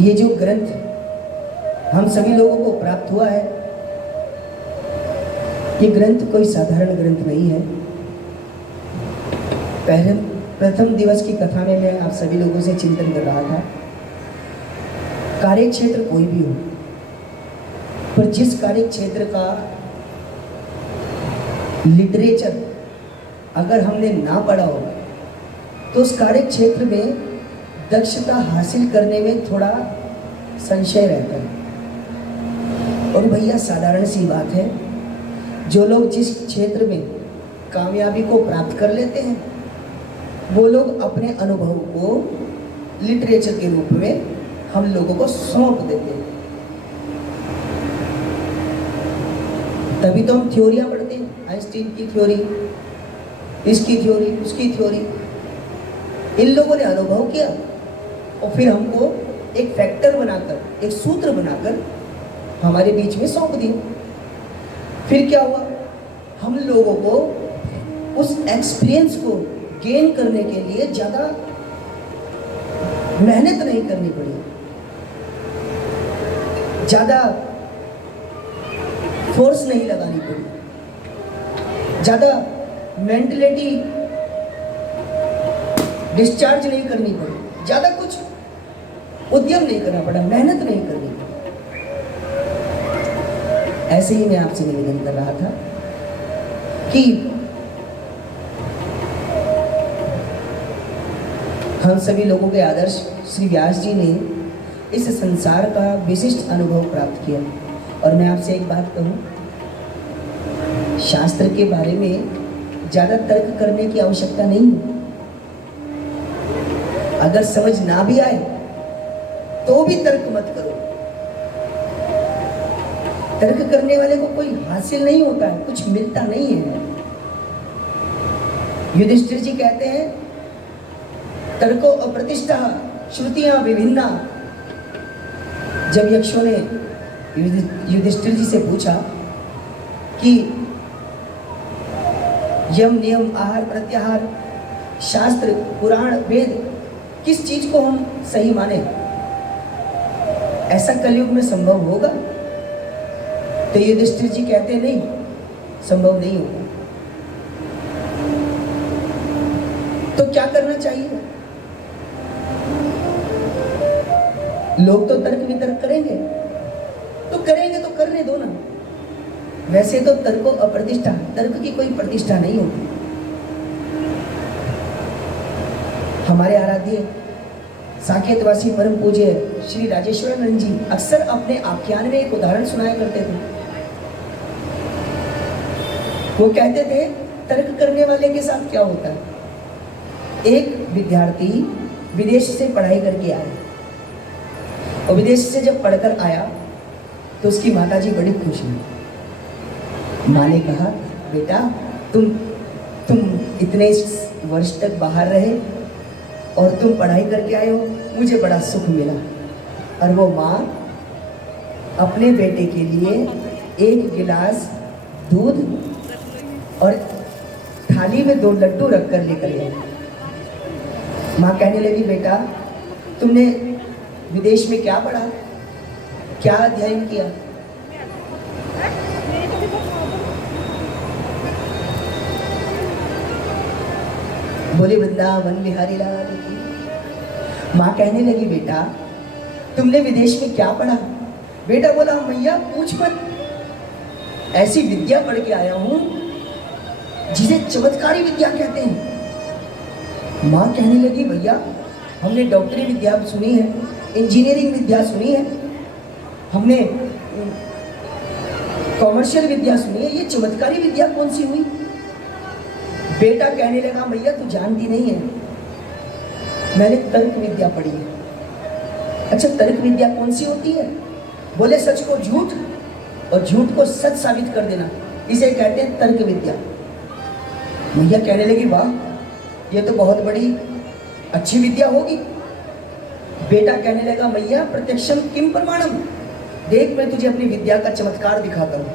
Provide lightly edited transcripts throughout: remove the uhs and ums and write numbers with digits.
ये जो ग्रंथ हम सभी लोगों को प्राप्त हुआ है, ये ग्रंथ कोई साधारण ग्रंथ नहीं है। प्रथम दिवस की कथा में मैं आप सभी लोगों से चिंतन कर रहा था, कार्य क्षेत्र कोई भी हो, पर जिस कार्य क्षेत्र का लिटरेचर अगर हमने ना पढ़ा हो तो उस कार्य क्षेत्र में दक्षता हासिल करने में थोड़ा संशय रहता है। और भैया साधारण सी बात है, जो लोग जिस क्षेत्र में कामयाबी को प्राप्त कर लेते हैं वो लोग अपने अनुभव को लिटरेचर के रूप में हम लोगों को सौंप देते हैं। तभी तो हम थ्योरियां पढ़ते हैं, आइंस्टीन की थ्योरी, इसकी थ्योरी, उसकी थ्योरी। इन लोगों ने अनुभव किया और फिर हमको एक फैक्टर बनाकर, एक सूत्र बनाकर हमारे बीच में सौंप दिया। फिर क्या हुआ, हम लोगों को उस एक्सपीरियंस को गेन करने के लिए ज़्यादा मेहनत नहीं करनी पड़ी, ज़्यादा फोर्स नहीं लगानी पड़ी, ज़्यादा मेंटलिटी डिस्चार्ज नहीं करनी पड़ी, ज़्यादा कुछ उद्यम नहीं करना पड़ा, मेहनत नहीं करनी पड़ी। ऐसे ही मैं आपसे निवेदन कर रहा था कि हम सभी लोगों के आदर्श श्री व्यास जी ने इस संसार का विशिष्ट अनुभव प्राप्त किया। और मैं आपसे एक बात कहूँ, शास्त्र के बारे में ज़्यादा तर्क करने की आवश्यकता नहीं है। अगर समझ ना भी आए तो भी तर्क मत करो। तर्क करने वाले को कोई हासिल नहीं होता है, कुछ मिलता नहीं है। युधिष्ठिर जी कहते हैं, तर्को अप्रतिष्ठा श्रुतियां विभिन्ना। जब यक्षों ने युधिष्ठिर जी से पूछा कि यम नियम आहार प्रत्याहार शास्त्र पुराण वेद किस चीज को हम सही माने, ऐसा कलयुग में संभव होगा? तो युधिष्ठिर जी कहते नहीं, संभव नहीं होगा। तो क्या करना चाहिए? लोग तो तर्क वितर्क करेंगे, तो करने दो ना। वैसे तो तर्को अप्रतिष्ठा, तर्क की कोई प्रतिष्ठा नहीं होती। हमारे आराध्य साकेतवासी परम पूज्य श्री राजेश्वरानंद जी अक्सर अपने आख्यान में एक उदाहरण सुनाया करते थे। वो कहते थे, तर्क करने वाले के साथ क्या होता है। एक विद्यार्थी विदेश से पढ़ाई करके आया और विदेश से जब पढ़कर आया तो उसकी माताजी बड़ी खुश हुई। माँ ने कहा, बेटा तुम इतने वर्ष तक बाहर रहे और तुम पढ़ाई करके आए हो, मुझे बड़ा सुख मिला। और वो माँ अपने बेटे के लिए एक गिलास दूध और थाली में 2 लड्डू रखकर लेकर गई। माँ कहने लगी, बेटा तुमने विदेश में क्या पढ़ा, क्या अध्ययन किया? बोले वृंदावन बिहारी लाल की। माँ कहने लगी, बेटा तुमने विदेश में क्या पढ़ा? बेटा बोला, मैया पूछ मत, ऐसी विद्या पढ़ के आया हूं जिसे चमत्कारी विद्या कहते हैं। माँ कहने लगी, भैया हमने डॉक्टरी विद्या सुनी है, इंजीनियरिंग विद्या सुनी है, हमने कॉमर्शियल विद्या सुनी है, ये चमत्कारी विद्या कौन सी हुई? बेटा कहने लगा, भैया तू जानती नहीं है, मैंने तर्क विद्या पढ़ी है। अच्छा, तर्क विद्या कौन सी होती है? बोले, सच को झूठ और झूठ को सच साबित कर देना, इसे कहते हैं तर्क विद्या। भैया कहने लगी, वाह ये तो बहुत बड़ी अच्छी विद्या होगी। बेटा कहने लगा, भैया प्रत्यक्षम किम प्रमाणम, देख मैं तुझे अपनी विद्या का चमत्कार दिखाता हूँ।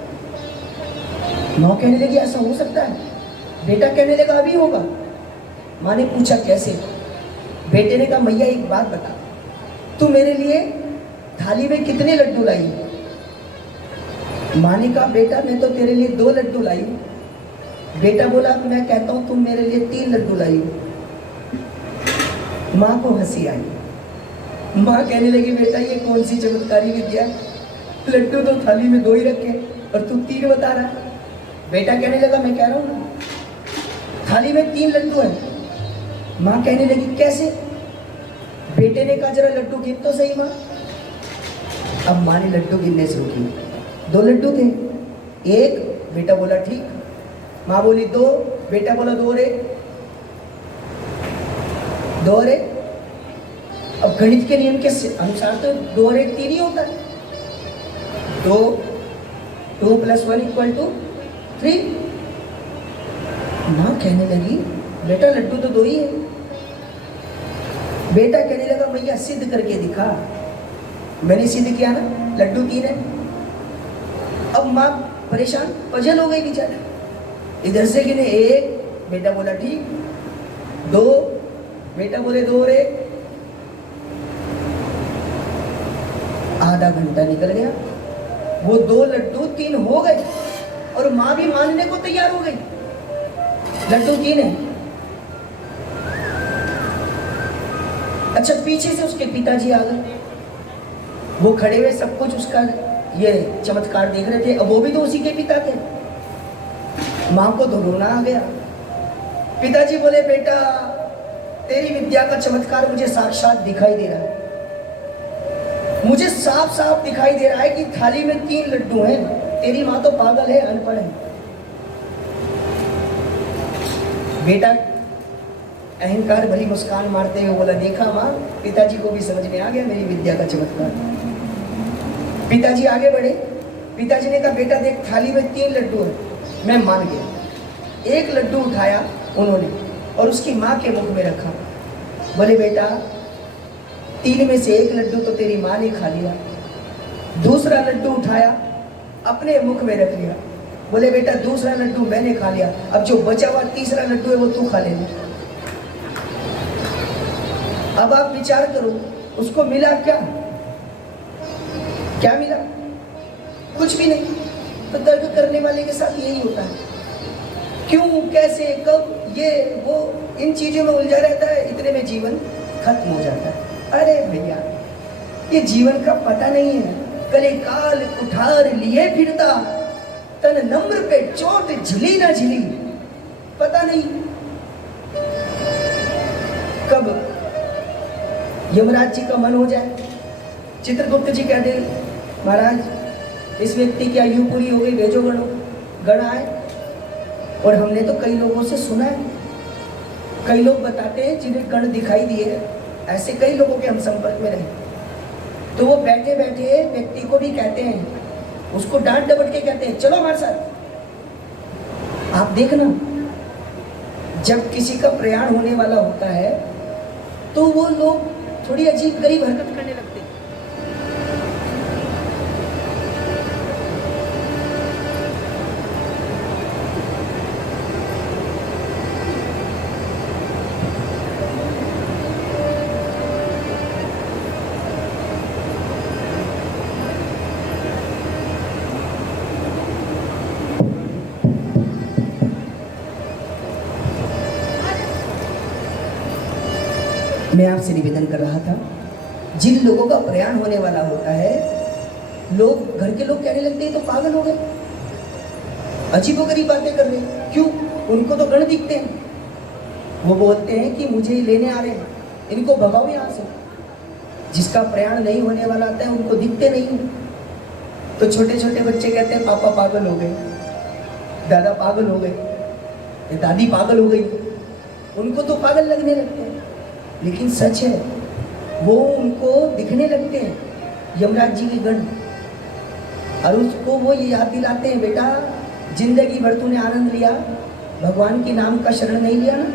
माँ कहने लगी, ऐसा हो सकता है? बेटा कहने लगा, अभी होगा। माँ ने पूछा, कैसे? बेटे ने कहा, मैया एक बात बता, तू मेरे लिए थाली में कितने लड्डू लाई? माँ ने कहा बेटा मैं तो तेरे लिए 2 लड्डू लाई हूँ। बेटा बोला मैं कहता हूँ तुम मेरे लिए 3 लड्डू लाई हो। माँ को हंसी आई। माँ कहने लगी बेटा ये कौन सी चमत्कारी विद्या, लड्डू तो थाली में 2 ही रखे और तू 3 बता रहा है। बेटा कहने लगा मैं कह रहा हूँ ना थाली में 3 लड्डू है। माँ कहने लगी कैसे? बेटे ने कहा जरा लड्डू गिन तो सही माँ। अब माँ ने लड्डू गिनने शुरू की। 2 लड्डू थे। 1, बेटा बोला ठीक। माँ बोली 2, बेटा बोला 2 रे 2 रे। अब गणित के नियम के अनुसार तो 2 और 1 3 ही होता है। 2 2 + 1 = 3। माँ कहने लगी बेटा लड्डू तो 2 ही है। बेटा कहने लगा भैया सिद्ध करके दिखा। मैंने सिद्ध किया ना लड्डू 3 है। अब माँ परेशान पजल हो गई बेचारा। इधर से गिने 1, बेटा बोला ठीक। 2, बेटा बोले 2 और 1। आधा घंटा निकल गया। वो 2 लड्डू 3 हो गए और माँ भी मानने को तैयार हो गई लड्डू 3 है। अच्छा पीछे से उसके पिताजी आ गए। वो खड़े हुए सब कुछ उसका ये चमत्कार देख रहे थे। अब वो भी तो उसी के पिता थे। माँ को तो रोना आ गया। पिताजी बोले बेटा तेरी विद्या का चमत्कार मुझे साक्षात दिखाई दे रहा है। मुझे साफ साफ दिखाई दे रहा है कि थाली में 3 लड्डू हैं। तेरी माँ तो पागल है, अनपढ़ है। बेटा अहंकार भरी मुस्कान मारते हुए बोला देखा माँ पिताजी को भी समझ में आ गया मेरी विद्या का चमत्कार। पिताजी आगे बढ़े। पिताजी ने कहा बेटा देख थाली में 3 लड्डू है। मैं मान गया। 1 लड्डू उठाया उन्होंने और उसकी माँ के मुख में रखा। बोले बेटा 3 में से 1 लड्डू तो तेरी माँ ने खा लिया। दूसरा लड्डू उठाया अपने मुख में रख लिया। बोले बेटा दूसरा लड्डू मैंने खा लिया। अब जो बचा हुआ तीसरा लड्डू है वो तू खा लेना। अब आप विचार करो उसको मिला क्या? क्या मिला? कुछ भी नहीं। तो तर्क करने वाले के साथ यही होता है। क्यों, कैसे, कब, ये वो इन चीजों में उलझा रहता है। इतने में जीवन खत्म हो जाता है। अरे भैया ये जीवन का पता नहीं है। कले काल कुठार लिए फिरता, तन नम्र पे चोट झिली ना झिली। पता नहीं कब यमराज जी का मन हो जाए। चित्रगुप्त जी कहते महाराज इस व्यक्ति की आयु पूरी हो गई, भेजो गण आए। और हमने तो कई लोगों से सुना है, कई लोग बताते हैं जिन्हें गण दिखाई दिए। ऐसे कई लोगों के हम संपर्क में रहे। तो वो बैठे बैठे व्यक्ति को भी कहते हैं, उसको डांट डपट के कहते हैं चलो हमारे साथ। आप देखना जब किसी का प्रयाण होने वाला होता है तो वो लोग थोड़ी अजीब गरीब हरकत करने लगते हैं। मैं आपसे निवेदन कर रहा था, जिन लोगों का प्रयाण होने वाला होता है, लोग घर के लोग कहने लगते हैं तो पागल हो गए, अजीबोगरीब बातें कर रहे हैं। क्यों? उनको तो गण दिखते हैं। वो बोलते हैं कि मुझे लेने आ रहे हैं, इनको भगाओ यहाँ से। जिसका प्रयाण नहीं होने वाला आता है उनको दिखते नहीं। तो छोटे छोटे बच्चे कहते हैं पापा पागल हो गए, दादा पागल हो गए, दादी पागल हो गई। उनको तो पागल लगने लगते हैं। लेकिन सच है वो उनको दिखने लगते हैं यमराज जी के गण। और उसको वो ये याद दिलाते हैं बेटा जिंदगी भर तूने आनंद लिया, भगवान के नाम का शरण नहीं लिया ना,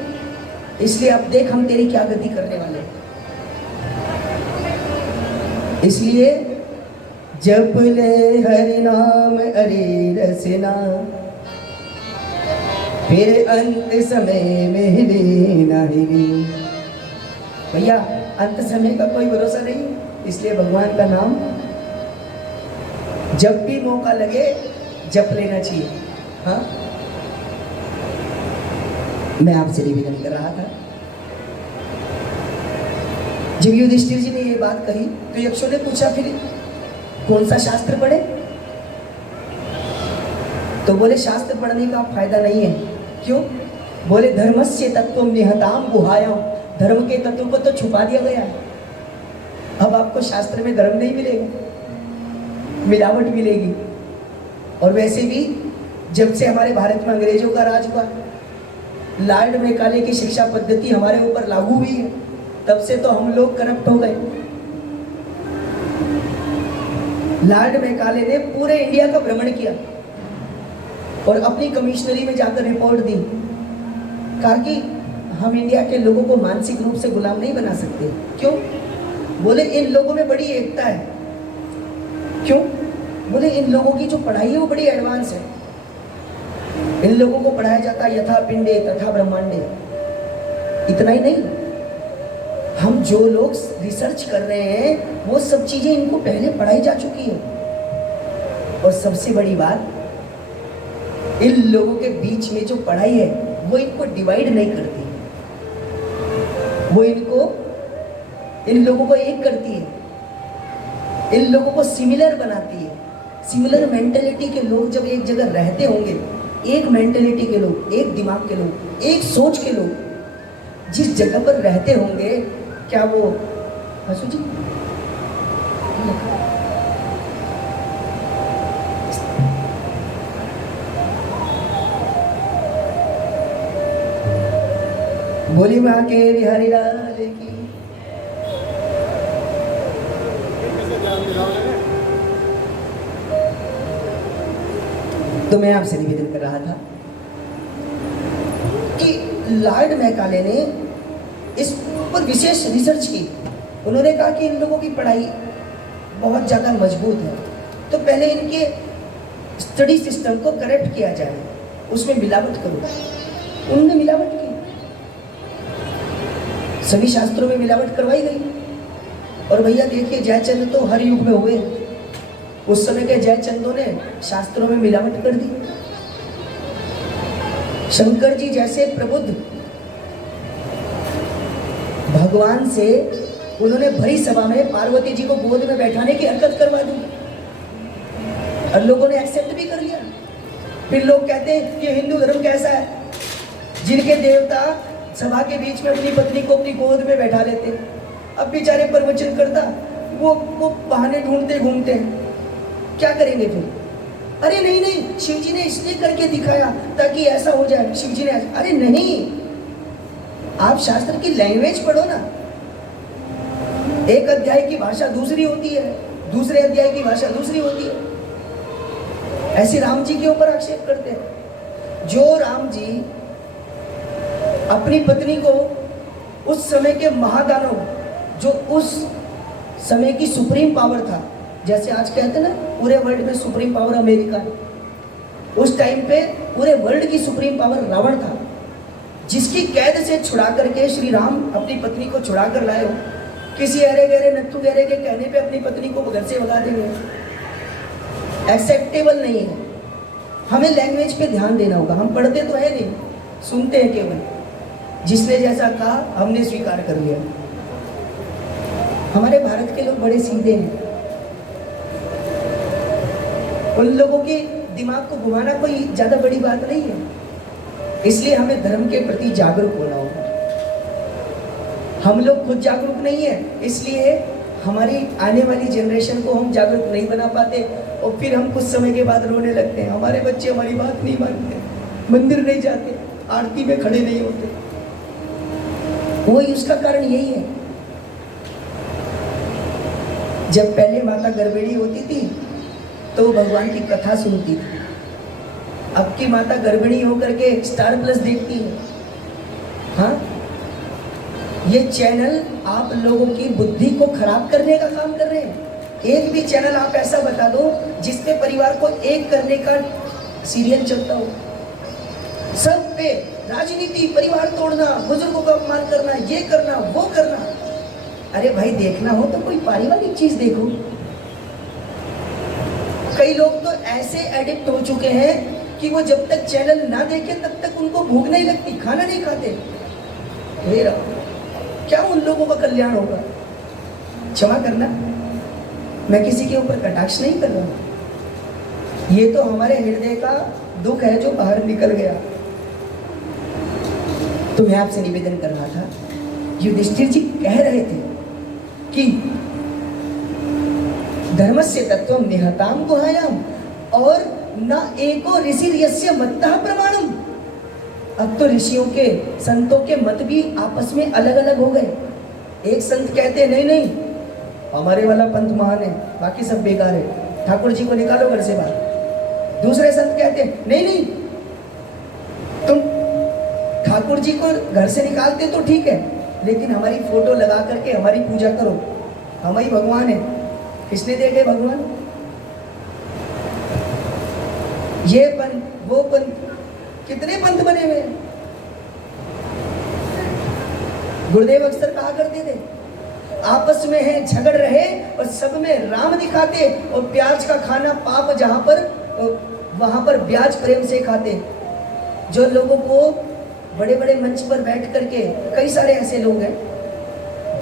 इसलिए अब देख हम तेरी क्या गति करने वाले हैं। इसलिए जप ले हरि नाम हरि रसना, फिर अंत समय में हिली ना हिली। भैया अंत समय का कोई भरोसा नहीं, इसलिए भगवान का नाम जब भी मौका लगे जप लेना चाहिए। हाँ, मैं आपसे निवेदन कर रहा था, जब युधिष्ठिर जी ने ये बात कही तो यक्षों ने पूछा फिर कौन सा शास्त्र पढ़े? तो बोले शास्त्र पढ़ने का फायदा नहीं है। क्यों? बोले धर्मस्य तत्वम निहताम गुहायाम, धर्म के तत्व को तो छुपा दिया गया है। अब आपको शास्त्र में धर्म नहीं मिलेगा, मिलावट मिलेगी। और वैसे भी जब से हमारे भारत में अंग्रेजों का राज हुआ, लॉर्ड मैकाले की शिक्षा पद्धति हमारे ऊपर लागू हुई है, तब से तो हम लोग करप्ट हो गए। लॉर्ड मैकाले ने पूरे इंडिया का भ्रमण किया और अपनी कमिश्नरी में जाकर रिपोर्ट दी, कहा कि हम इंडिया के लोगों को मानसिक रूप से गुलाम नहीं बना सकते। क्यों? बोले इन लोगों में बड़ी एकता है। क्यों? बोले इन लोगों की जो पढ़ाई है वो बड़ी एडवांस है। इन लोगों को पढ़ाया जाता है यथा पिंडे तथा ब्रह्मांडे। इतना ही नहीं, हम जो लोग रिसर्च कर रहे हैं वो सब चीजें इनको पहले पढ़ाई जा चुकी है। और सबसे बड़ी बात, इन लोगों के बीच में जो पढ़ाई है वो इनको डिवाइड नहीं करती, वो इन लोगों को एक करती है, इन लोगों को सिमिलर बनाती है। सिमिलर मेंटेलिटी के लोग जब एक जगह रहते होंगे, एक मेंटेलिटी के लोग, एक दिमाग के लोग, एक सोच के लोग जिस जगह पर रहते होंगे, क्या वो हसू जी बोली माँ के बिहारी लाल की। तो मैं आपसे निवेदन कर रहा था कि लॉर्ड मैकाले ने इस पर विशेष रिसर्च की। उन्होंने कहा कि इन लोगों की पढ़ाई बहुत ज़्यादा मजबूत है, तो पहले इनके स्टडी सिस्टम को करेक्ट किया जाए, उसमें मिलावट करो। उन्होंने मिलावट की, सभी शास्त्रों में मिलावट करवाई गई। और भैया देखिए, जयचंद तो हर युग में हुए। उस समय के जयचंदों ने शास्त्रों में मिलावट कर दी। शंकर जी जैसे प्रबुद्ध भगवान से उन्होंने भरी सभा में पार्वती जी को गोद में बैठाने की हरकत करवा दी और लोगों ने एक्सेप्ट भी कर लिया। फिर लोग कहते हैं कि हिंदू धर्म कैसा है, जिनके देवता सभा के बीच में अपनी पत्नी को अपनी गोद में बैठा लेते। अब बेचारे प्रवचन करता वो बहाने ढूंढते घूमते हैं, क्या करेंगे फिर? अरे नहीं नहीं, शिव जी ने इसलिए करके दिखाया ताकि ऐसा हो जाए। शिव जी ने, अरे नहीं, आप शास्त्र की लैंग्वेज पढ़ो ना। एक अध्याय की भाषा दूसरी होती है, दूसरे अध्याय की भाषा दूसरी होती है। ऐसे राम जी के ऊपर आक्षेप करते हैं। जो राम जी अपनी पत्नी को उस समय के महादानव, जो उस समय की सुप्रीम पावर था, जैसे आज कहते हैं ना पूरे वर्ल्ड में सुप्रीम पावर अमेरिका, उस टाइम पे पूरे वर्ल्ड की सुप्रीम पावर रावण था, जिसकी कैद से छुड़ा करके श्री राम अपनी पत्नी को छुड़ा कर लाए हो। किसी अरे गहरे नत्थु गहरे के कहने पे अपनी पत्नी को घर से भगा देंगे, एक्सेप्टेबल नहीं है। हमें लैंग्वेज पे ध्यान देना होगा। हम पढ़ते तो है नहीं, सुनते हैं केवल। जिसने जैसा कहा हमने स्वीकार कर लिया। हमारे भारत के लोग बड़े सीधे हैं, उन लोगों के दिमाग को घुमाना कोई ज्यादा बड़ी बात नहीं है। इसलिए हमें धर्म के प्रति जागरूक होना होगा। हम लोग खुद जागरूक नहीं है, इसलिए हमारी आने वाली जनरेशन को हम जागरूक नहीं बना पाते और फिर हम कुछ समय के बाद रोने लगते हैं। हमारे बच्चे हमारी बात नहीं मानते, मंदिर नहीं जाते, आरती में खड़े नहीं होते। वही उसका कारण यही है। जब पहले माता गर्भिणी होती थी तो भगवान की कथा सुनती थी। अब की माता गर्भिणी होकर के स्टार प्लस देखती है। हाँ, ये चैनल आप लोगों की बुद्धि को खराब करने का काम कर रहे हैं। एक भी चैनल आप ऐसा बता दो जिसपे परिवार को एक करने का सीरियल चलता हो। सब पे राजनीति, परिवार तोड़ना, बुजुर्गों का अपमान करना, ये करना वो करना। अरे भाई, देखना हो तो कोई पारिवारिक चीज देखो। कई लोग तो ऐसे एडिक्ट हो चुके हैं कि वो जब तक चैनल ना देखे तब तक उनको भूख नहीं लगती, खाना नहीं खाते। मेरा क्या उन लोगों का कल्याण होगा? क्षमा करना, मैं किसी के ऊपर कटाक्ष नहीं कर रहा, ये तो हमारे हृदय का दुख है जो बाहर निकल गया। तो मैं आपसे निवेदन कर रहा था, युधिष्ठिर जी कह रहे थे कि धर्मस्य तत्वम निहताम गुहायाम और न एको ऋषि यस्य मत्तः प्रमाणम। अब तो ऋषियों के, संतों के मत भी आपस में अलग अलग हो गए। एक संत कहते हैं नहीं नहीं हमारे वाला पंथ महान है, बाकी सब बेकार है, ठाकुर जी को निकालो घर से बाहर। दूसरे संत कहते हैं नहीं नहीं तुम ठाकुर जी को घर से निकालते तो ठीक है, लेकिन हमारी फोटो लगा करके हमारी पूजा करो, हम ही भगवान है। किसने देखे भगवान? ये पंथ वो पंथ, कितने पंथ बने हुए। गुरुदेव अक्सर कहा करते थे आपस में है झगड़ रहे और सब में राम दिखाते, और प्याज का खाना पाप जहां पर वहां पर ब्याज प्रेम से खाते। जो लोगों को बड़े बड़े मंच पर बैठ करके, कई सारे ऐसे लोग हैं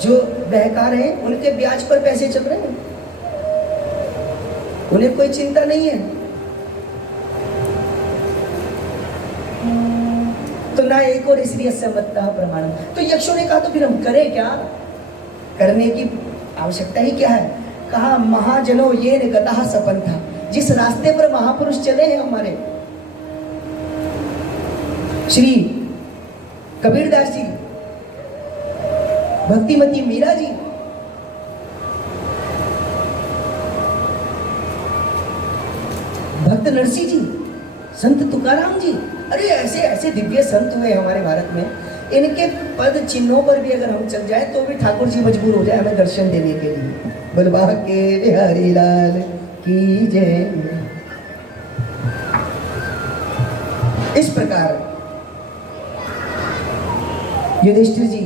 जो बहका रहे हैं, उनके ब्याज पर पैसे चल रहे हैं, उन्हें कोई चिंता नहीं है। तो ना एक और इसलिए समझता प्रमाण। तो यक्षों ने कहा तो फिर हम करें क्या? करने की आवश्यकता ही क्या है? कहा महाजनो ये गतः सपन था, जिस रास्ते पर महापुरुष चले हैं हमारे श्री कबीरदास जी, भक्तिमती मीरा जी, भक्त नरसिंह जी, संत तुकाराम जी, अरे ऐसे ऐसे दिव्य संत हुए हमारे भारत में। इनके पद चिन्हों पर भी अगर हम चल जाए तो भी ठाकुर जी मजबूर हो जाए हमें दर्शन देने के लिए। बलवा के बिहारी लाल की जय। इस प्रकार युधिष्ठिर जी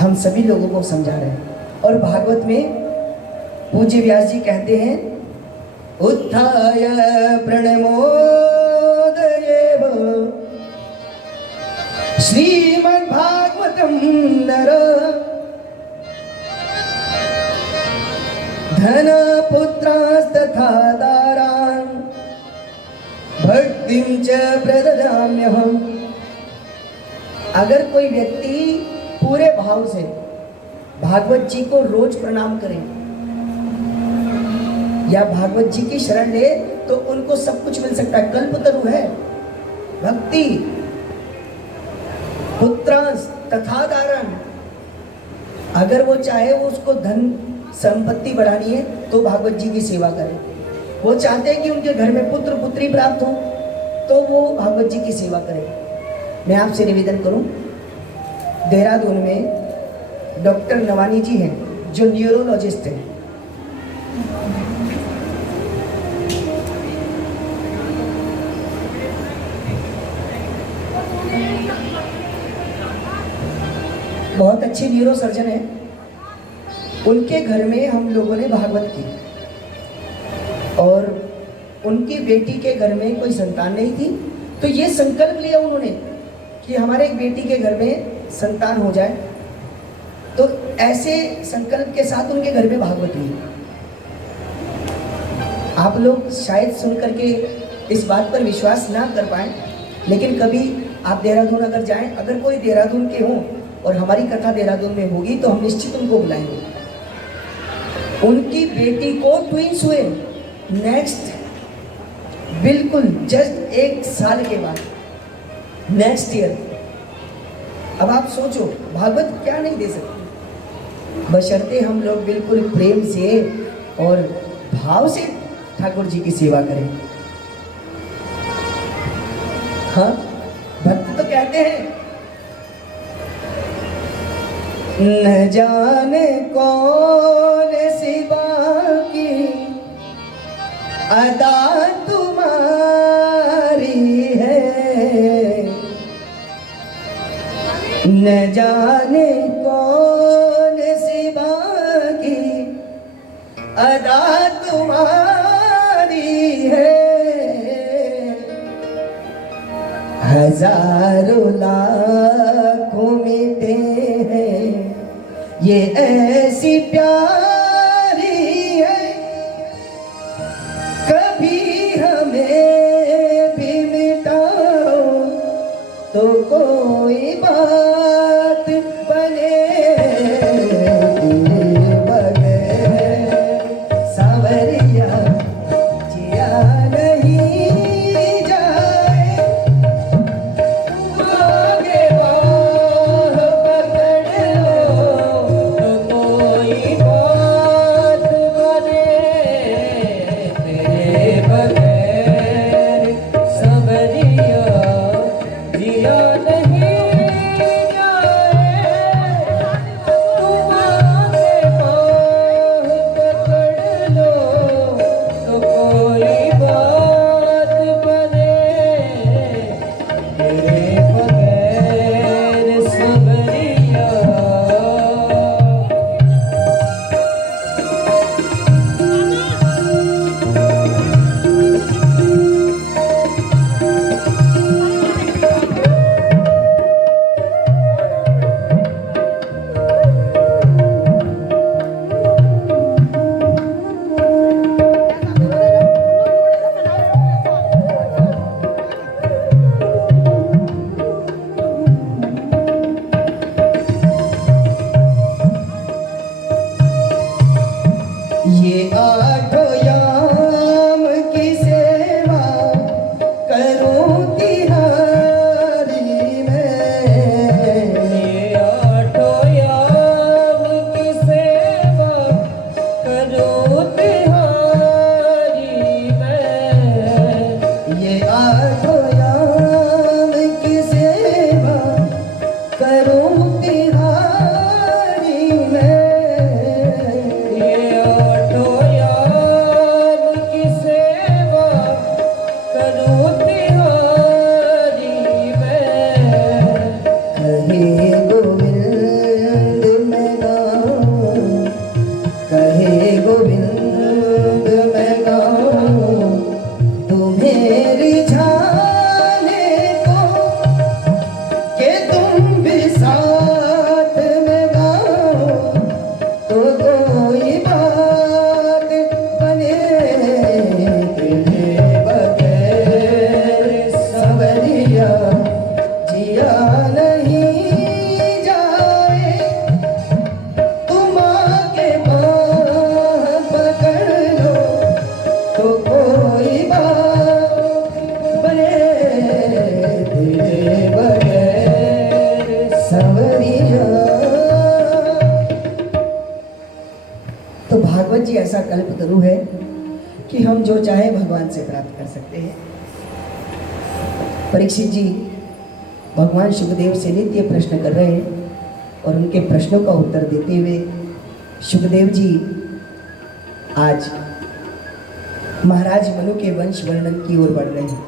हम सभी लोगों को समझा रहे हैं। और भागवत में पूज्य व्यास जी कहते हैं उत्थाय प्रणमोदयेव श्रीमद्भागवतम नर धन पुत्रास्तथा दारान् भक्तिं च प्रददाम्यहम्। अगर कोई व्यक्ति पूरे भाव से भागवत जी को रोज प्रणाम करे या भागवत जी की शरण ले तो उनको सब कुछ मिल सकता है। कल्पतरु है भक्ति, पुत्रांश तथा दारण। अगर वो चाहे वो उसको धन संपत्ति बढ़ानी है तो भागवत जी की सेवा करे। वो चाहते हैं कि उनके घर में पुत्र पुत्री प्राप्त हो तो वो भागवत जी की सेवा करे। मैं आपसे निवेदन करूं, देहरादून में डॉक्टर नवानी जी हैं जो न्यूरोलॉजिस्ट हैं। बहुत अच्छे न्यूरो सर्जन हैं। उनके घर में हम लोगों ने भागवत की और उनकी बेटी के घर में कोई संतान नहीं थी, तो ये संकल्प लिया उन्होंने कि हमारे एक बेटी के घर में संतान हो जाए। तो ऐसे संकल्प के साथ उनके घर में भागवत हुई। आप लोग शायद सुन करके इस बात पर विश्वास ना कर पाए, लेकिन कभी आप देहरादून अगर जाएं, अगर कोई देहरादून के हों और हमारी कथा देहरादून में होगी तो हम निश्चित उनको बुलाएंगे। उनकी बेटी को ट्विंस हुए नेक्स्ट, बिल्कुल जस्ट 1 साल के बाद, नेक्स्ट ईयर। अब आप सोचो भागवत क्या नहीं दे सकते, बशर्ते हम लोग बिल्कुल प्रेम से और भाव से ठाकुर जी की सेवा करें। हाँ, भक्त तो कहते हैं न जाने कौन सी बाकी अदा तुम्हारी है, न जाने कौन सी बाकी अदा तुम्हारी हजारों लाखों मिलते हैं, ये ऐसी प्यारी है, कभी हमें भी मिटाओ तो कोई बात बने, तेरे बगैर सांवरिया जिया नहीं जाए, आगे बाह पकड़ लो तो कोई बात बने, तेरे बगैर सांवरिया जिया नहीं ये आठों याम की सेवा करूं तिहारी मैं, ये आठों याम की सेवा करूं तिहारी मैं, ये आठों याम की सेवा करूं तिहारी मैं, गोविंद मैं गाऊं तुम्हें रिझाने को, कि तुम भी साथ में गाओ तो कोई बात बने, तेरे बगैर सांवरिया जिया नहीं जाए, तुम आके तो कोई बात बने, तेरे बगैर सांवरिया। तो भागवत जी ऐसा कल्पतरु है कि हम जो चाहे भगवान से प्राप्त कर सकते हैं। परीक्षित जी भगवान सुखदेव से नित्य प्रश्न कर रहे हैं और उनके प्रश्नों का उत्तर देते हुए सुखदेव जी आज महाराज मनु के वंश वर्णन की ओर बढ़ रहे हैं।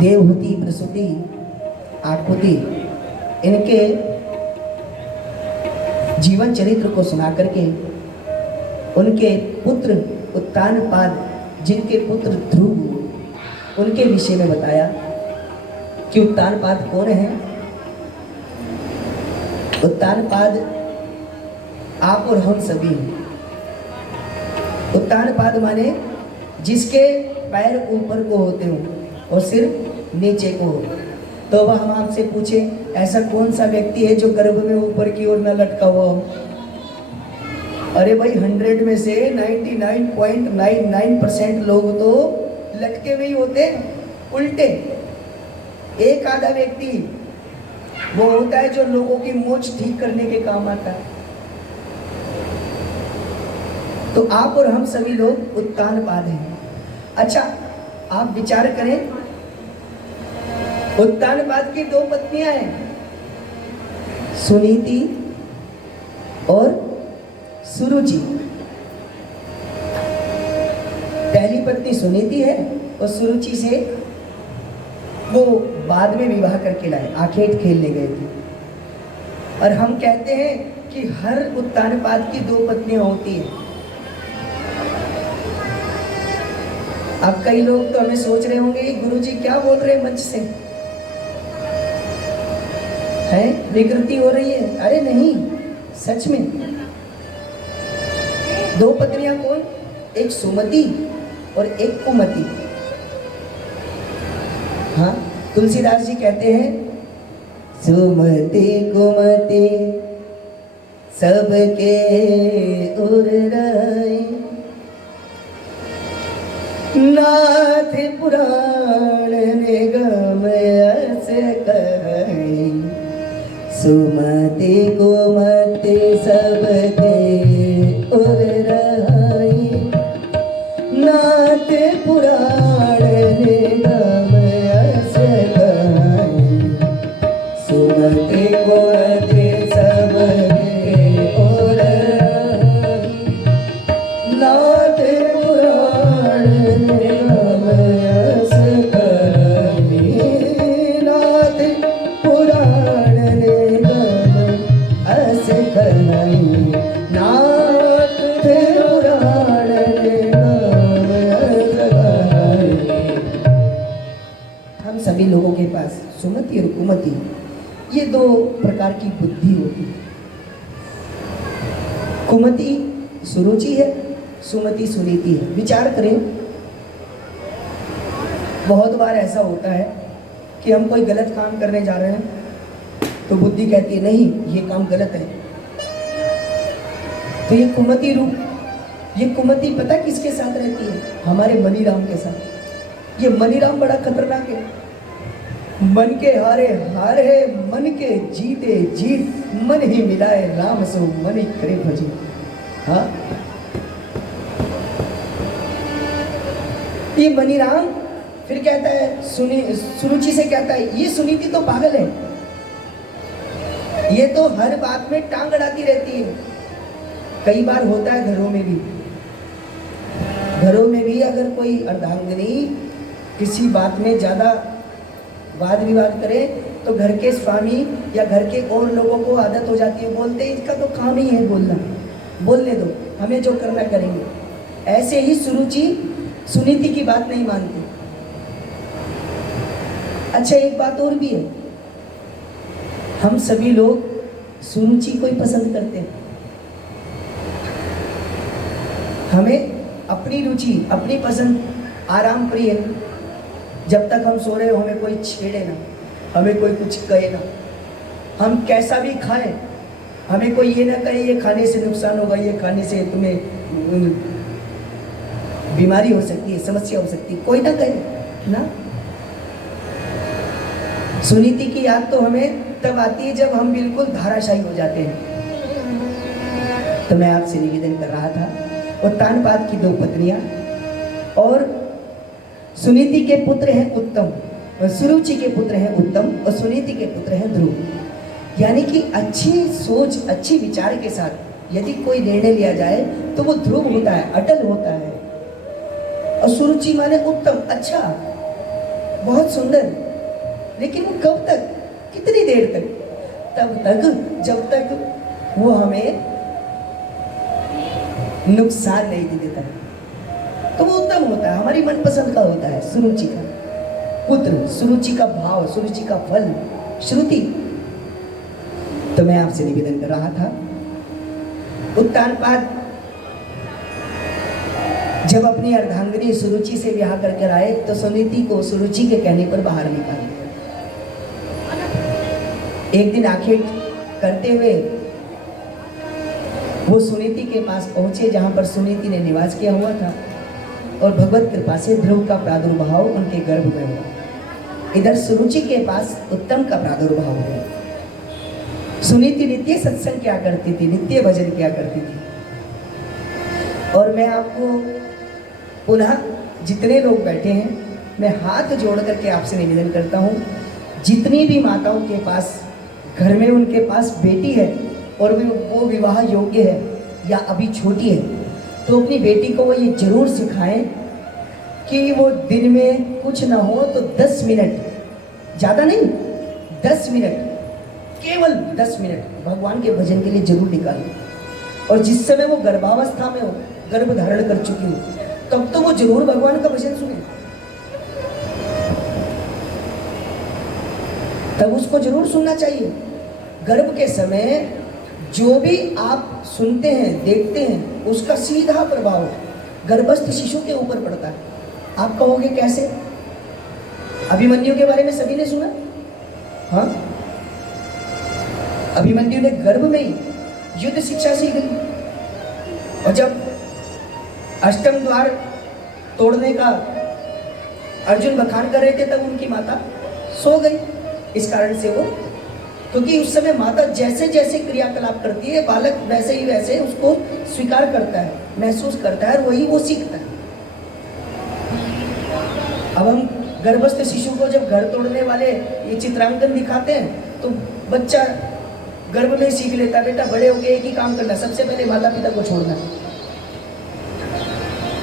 देवहूति, प्रसूति, आकुति, इनके जीवन चरित्र को सुना करके उनके पुत्र उत्तानपाद, जिनके पुत्र ध्रुव, उनके विषय में बताया कि उत्तानपाद कौन है। उत्तानपाद आप और हम सभी। उत्तानपाद माने जिसके पैर ऊपर को होते हो और सिर नीचे को हो। तो अब हम आपसे पूछे, ऐसा कौन सा व्यक्ति है जो गर्भ में ऊपर की ओर न लटका हुआ हो? अरे भाई 100 में से 99.99% लोग तो लटके हुए ही होते उल्टे। एक आधा व्यक्ति वो होता है जो लोगों की मोच ठीक करने के काम आता है। तो आप और हम सभी लोग उत्तानपाद हैं। अच्छा, आप विचार करें, उत्तानपाद की 2 पत्नियां हैं, सुनीति और सुरुचि। पहली पत्नी सुनीति है और सुरुचि से वो बाद में विवाह करके लाए, आखेट खेलने गए थे। और हम कहते हैं कि हर उत्तानपाद की 2 पत्नियां होती हैं। अब कई लोग तो हमें सोच रहे होंगे गुरुजी क्या बोल रहे हैं मंच से, है विकृति हो रही है। अरे नहीं, सच में दो पत्नियां कौन, एक सुमति और एक कुमति। हाँ, तुलसीदास जी कहते हैं सुमति कुमति सबके उर रहे, नाथ पुराण निगम यस कहे, सुमति कुमति सबके उर रहे, नाथ पुराण निगम यस कहे, सुमति कुमति सबके उर रहे, नाथ पुराण निगम यस कहे, नाथ पुराण निगम यस कहे, नाथ पुराण निगम यस कहे। हम सभी लोगों के पास सुमति और कुमति ये दो प्रकार की बुद्धि होती है। कुमति सुरुचि है, सुमति सुनीति है। विचार करें, बहुत बार ऐसा होता है कि हम कोई गलत काम करने जा रहे हैं तो बुद्धि कहती है नहीं ये काम गलत है, तो ये कुमति रूप, ये कुमति पता किसके साथ रहती है? हमारे मनीराम के साथ। ये मनीराम बड़ा खतरनाक है। मन के हारे हार है, मन के जीते जीत, मन ही मिलाए राम सो मन ही करे भजी। हाँ, ये मनीराम फिर कहता है सुरुचि से कहता है ये सुनीति तो पागल है, ये तो हर बात में टांग अड़ाती रहती है। कई बार होता है घरों में भी अगर कोई अर्धांगिनी किसी बात में ज्यादा वाद विवाद करे तो घर के स्वामी या घर के और लोगों को आदत हो जाती है, बोलते हैं इसका तो काम ही है बोलना, बोलने दो, हमें जो करना करेंगे। ऐसे ही सुरुचि सुनीति की बात नहीं मानती। अच्छा, एक बात और भी है, हम सभी लोग सुरुचि को ही पसंद करते हैं। हमें अपनी रुचि, अपनी पसंद आराम प्रिय है। जब तक हम सो रहे हो हमें कोई छेड़े ना, हमें कोई कुछ कहे ना, हम कैसा भी खाएं, हमें कोई ये ना कहे ये खाने से नुकसान होगा, ये खाने से तुम्हें बीमारी हो सकती है, समस्या हो सकती है, कोई ना कहे ना। सुनीति की याद तो हमें तब आती है जब हम बिल्कुल धाराशायी हो जाते हैं। तो मैं आपसे निवेदन कर रहा था, उत्तानपाद की दो पत्नियां और सुनीति के पुत्र हैं उत्तम, और सुरुचि के पुत्र हैं उत्तम और सुनीति के पुत्र हैं ध्रुव। यानी कि अच्छी सोच, अच्छी विचार के साथ यदि कोई निर्णय लिया जाए तो वो ध्रुव होता है, अटल होता है। और सुरुचि माने उत्तम, अच्छा, बहुत सुंदर। लेकिन वो कब तक, कितनी देर तक? तब तक जब तक वो हमें नुकसान नहीं दे देता है, तो वो उत्तम होता है, हमारी मनपसंद का होता है। सुरुचि का पुत्र, सुरुचि का भाव, सुरुचि का फल, श्रुति। तो मैं आपसे निवेदन कर रहा था, उत्तानपाद जब अपनी अर्धांगिनी सुरुचि से विवाह करके आए तो सुनीति को सुरुचि के कहने पर बाहर निकाल दिया। एक दिन आंखें करते हुए वो सुनीति के पास पहुंचे जहां पर सुनीति ने निवास किया हुआ था, और भगवत कृपा से ध्रुव का प्रादुर्भाव उनके गर्भ में हुआ। इधर सुरुचि के पास उत्तम का प्रादुर्भाव हुआ। सुनीति नित्य सत्संग क्या करती थी, नित्य भजन क्या करती थी। और मैं आपको पुनः, जितने लोग बैठे हैं, मैं हाथ जोड़ करके आपसे निवेदन करता हूँ, जितनी भी माताओं के पास घर में उनके पास बेटी है और वो विवाह योग्य है या अभी छोटी है, तो अपनी बेटी को वो ये जरूर सिखाएं कि वो दिन में कुछ ना हो तो 10 मिनट, ज़्यादा नहीं, 10 मिनट, केवल 10 मिनट भगवान के भजन के लिए जरूर निकालें। और जिस समय वो गर्भावस्था में हो, गर्भ धारण कर चुकी हो, तब तो वो जरूर भगवान का भजन सुने, तब उसको जरूर सुनना चाहिए। गर्भ के समय जो भी आप सुनते हैं देखते हैं उसका सीधा प्रभाव गर्भस्थ शिशु के ऊपर पड़ता है। आप कहोगे कैसे? अभिमन्यु के बारे में सभी ने सुना, हाँ? अभिमन्यु ने गर्भ में ही युद्ध शिक्षा सीख ली, और जब अष्टम द्वार तोड़ने का अर्जुन बखान कर रहे थे तब उनकी माता सो गई। इस कारण से वो, क्योंकि उस समय माता जैसे जैसे क्रियाकलाप करती है बालक वैसे ही वैसे उसको स्वीकार करता है, महसूस करता है, और वही वो सीखता है। अब हम गर्भस्थ शिशु को जब घर तोड़ने वाले ये चित्रांकन दिखाते हैं तो बच्चा गर्भ में सीख लेता, बेटा बड़े होके एक ही काम करना, सबसे पहले माता पिता को छोड़ना।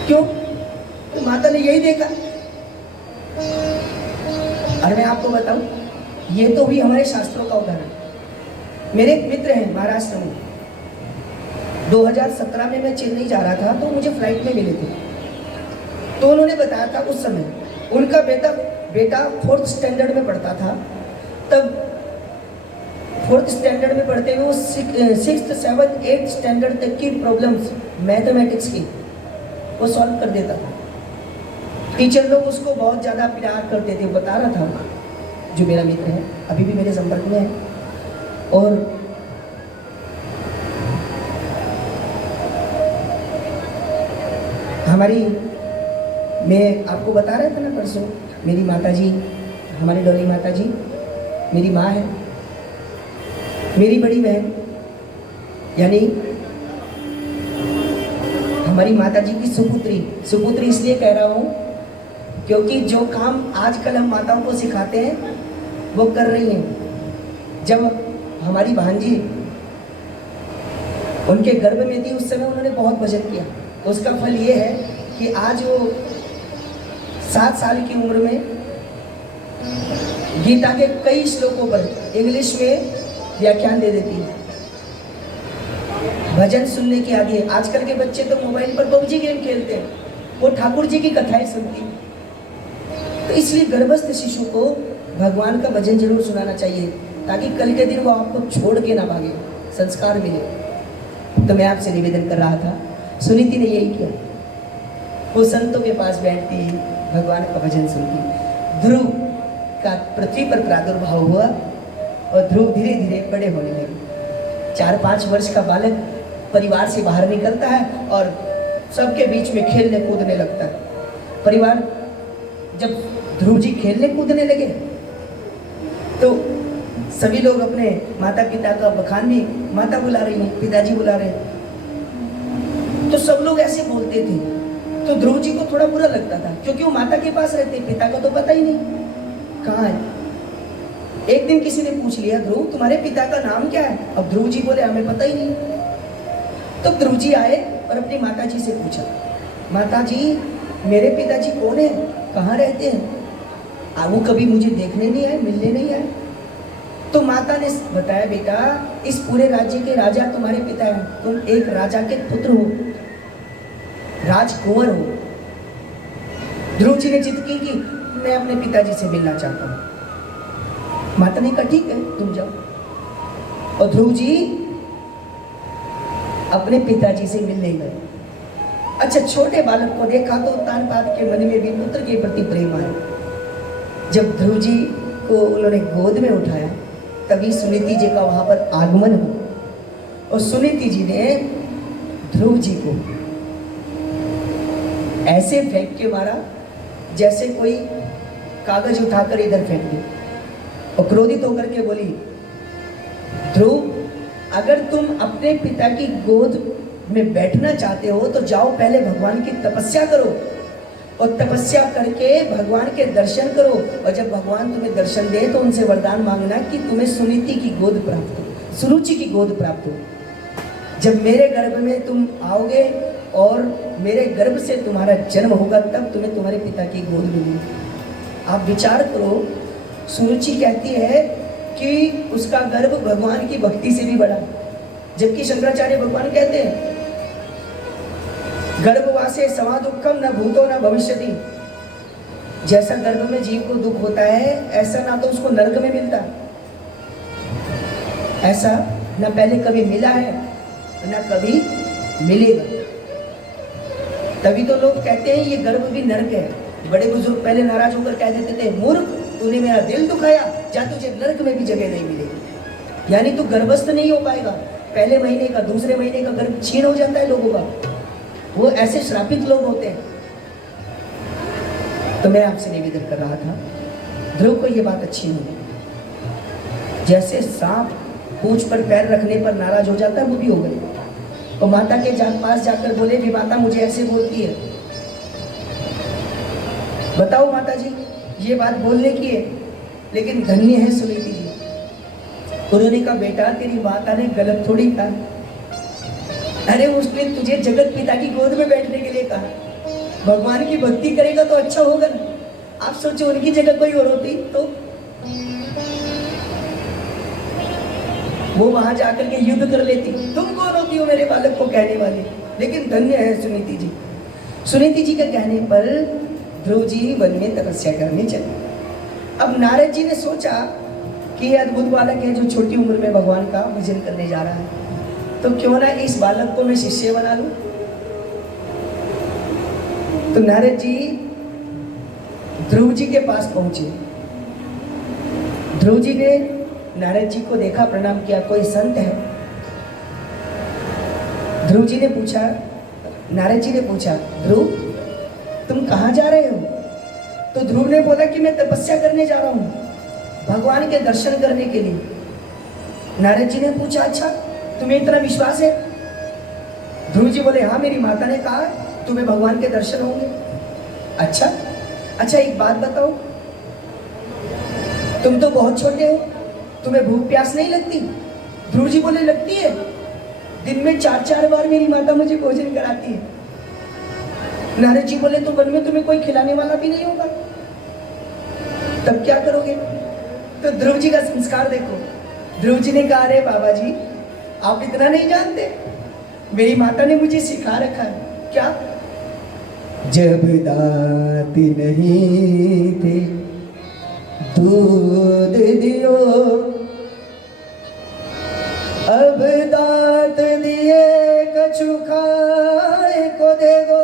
क्यों? तो माता ने यही देखा। और मैं आपको बताऊं, ये तो भी हमारे शास्त्रों का उदाहरण। मेरे एक मित्र हैं महाराष्ट्र में, 2017 में मैं चेन्नई जा रहा था तो मुझे फ्लाइट में मिले थे, तो उन्होंने बताया था उस समय उनका बेटा 4th स्टैंडर्ड में पढ़ता था। तब 4th स्टैंडर्ड में पढ़ते हुए वो 6th 7th 8th स्टैंडर्ड तक की प्रॉब्लम्स मैथमेटिक्स की वो सॉल्व कर देता था। टीचर लोग उसको बहुत ज़्यादा प्यार करते थे। बता रहा था जो मेरा मित्र है, अभी भी मेरे संपर्क में है, और हमारी, मैं आपको बता रहा था ना परसों, मेरी माता जी, हमारी डोली माता जी मेरी माँ है, मेरी बड़ी बहन यानी हमारी माता जी की सुपुत्री इसलिए कह रहा हूँ क्योंकि जो काम आजकल हम माताओं को सिखाते हैं वो कर रही हैं। जब हमारी भांजी उनके गर्भ में थी उस समय उन्होंने बहुत भजन किया, उसका फल ये है कि आज वो 7 साल की उम्र में गीता के कई श्लोकों पर इंग्लिश में व्याख्यान दे देती है। भजन सुनने की आदि है। आजकल के बच्चे तो मोबाइल पर पबजी गेम खेलते हैं, वो ठाकुर जी की कथाएं सुनती है। तो इसलिए गर्भस्थ शिशु को भगवान का भजन जरूर सुनाना चाहिए ताकि कल के दिन वो आपको छोड़ के ना भागे, संस्कार मिले। तो मैं आपसे निवेदन कर रहा था, सुनीति ने यही किया, वो संतों के पास बैठती भगवान का भजन सुनती। ध्रुव का पृथ्वी पर प्रादुर्भाव हुआ और ध्रुव धीरे धीरे बड़े होने लगे। 4-5 वर्ष का बालक परिवार से बाहर निकलता है और सबके बीच में खेलने कूदने लगता है। परिवार जब ध्रुव जी खेलने कूदने लगे तो सभी लोग अपने माता पिता का बखान भी, माता बुला रही हैं, पिताजी बुला रहे हैं, तो सब लोग ऐसे बोलते थे। तो ध्रुव जी को थोड़ा बुरा लगता था क्योंकि वो माता के पास रहते, पिता का तो पता ही नहीं कहाँ है। एक दिन किसी ने पूछ लिया, ध्रुव तुम्हारे पिता का नाम क्या है? अब ध्रुव जी बोले हमें पता ही नहीं। तो ध्रुव जी आए और अपनी माता जी से पूछा, माता जी मेरे पिताजी कौन है, कहाँ रहते हैं? वो कभी मुझे देखने नहीं आए, मिलने नहीं आए। तो माता ने बताया, बेटा इस पूरे राज्य के राजा तुम्हारे पिता हैं, तुम एक राजा के पुत्र हो, राजकुंवर हो। ध्रुव जी ने जिद की कि मैं अपने पिताजी से मिलना चाहता हूँ। माता ने कहा ठीक है तुम जाओ। और ध्रुव जी अपने पिताजी से मिलने गए। अच्छा, छोटे बालक को देखा तो तानपाद के मन में भी पुत्र के प्रति प्रेम आया। जब ध्रुव जी को उन्होंने गोद में उठाया तभी सुनीति जी का वहां पर आगमन हुआ और सुनीति जी ने ध्रुव जी को ऐसे फेंक के मारा जैसे कोई कागज उठाकर इधर फेंक दे, और क्रोधित होकर के बोली, ध्रुव अगर तुम अपने पिता की गोद में बैठना चाहते हो तो जाओ पहले भगवान की तपस्या करो और तपस्या करके भगवान के दर्शन करो, और जब भगवान तुम्हें दर्शन दे तो उनसे वरदान मांगना कि तुम्हें सुनीति की गोद प्राप्त हो, सुरुचि की गोद प्राप्त हो। जब मेरे गर्भ में तुम आओगे और मेरे गर्भ से तुम्हारा जन्म होगा तब तुम्हें तुम्हारे पिता की गोद मिलेगी। आप विचार करो, सुरुचि कहती है कि उसका गर्भ भगवान की भक्ति से भी बड़ा, जबकि शंकराचार्य भगवान कहते हैं गर्भवासे समा दुखम न भूतो न भविष्यति। जैसा गर्भ में जीव को दुख होता है ऐसा ना तो उसको नरक में मिलता, ऐसा ना पहले कभी मिला है ना कभी मिलेगा। तभी तो लोग कहते हैं ये गर्भ भी नरक है। बड़े बुजुर्ग पहले नाराज होकर कह देते थे, मूर्ख तूने मेरा दिल दुखाया, जा तुझे नरक में भी जगह नहीं मिलेगी। यानी तू गर्भस्थ नहीं हो पाएगा। पहले महीने का दूसरे महीने का गर्भ छीन हो जाता है लोगों का, वो ऐसे श्रापित लोग होते हैं। तो मैं आपसे निवेदन कर रहा था, ध्रुव को ये बात अच्छी नहीं। जैसे सांप पूंछ पर पैर रखने पर नाराज हो जाता है, वो भी हो गई। तो माता के पास जाकर बोले भी माता मुझे ऐसे बोलती है, बताओ माता जी ये बात बोलने की है, लेकिन धन्य है सुनीति जी। उन्होंने कहा बेटा तेरी माता ने गलत थोड़ी कहा, अरे उसने तुझे जगत पिता की गोद में बैठने के लिए कहा। भगवान की भक्ति करेगा तो अच्छा होगा ना। आप सोचो उनकी जगह कोई और होती तो वो वहां जाकर के युद्ध कर लेती। तुम कौन होती हो मेरे बालक को कहने वाले। लेकिन धन्य है सुनीति जी। सुनीति जी के कहने पर ध्रुव जी वन में तपस्या करने चले। अब नारद जी ने सोचा कि ये अद्भुत बालक है जो छोटी उम्र में भगवान का भजन करने जा रहा है, तो क्यों ना इस बालक को मैं शिष्य बना लूं। तो नारद जी ध्रुव जी के पास पहुंचे। ध्रुव जी ने नारद जी को देखा, प्रणाम किया, कोई संत है। ध्रुव जी ने पूछा, नारद जी ने पूछा, ध्रुव तुम कहाँ जा रहे हो? तो ध्रुव ने बोला कि मैं तपस्या करने जा रहा हूँ, भगवान के दर्शन करने के लिए। नारद जी ने पूछा, अच्छा तुम्हें इतना विश्वास है? ध्रुव जी बोले, हाँ मेरी माता ने कहा तुम्हें भगवान के दर्शन होंगे। अच्छा एक बात बताओ, तुम तो बहुत छोटे हो, तुम्हें भूख प्यास नहीं लगती? ध्रुव जी बोले, लगती है, दिन में 4-4 बार मेरी माता मुझे भोजन कराती है। नारद जी बोले, तो वन में तुम्हें कोई खिलाने वाला भी नहीं होगा, तब क्या करोगे? तो ध्रुव जी का संस्कार देखो। ध्रुव जी ने कहा, अरे बाबा जी आप इतना नहीं जानते, मेरी माता ने मुझे सिखा रखा है। क्या? जब दांत नहीं थे दूध दियो, अब दांत दिए कछु खाए को देगो।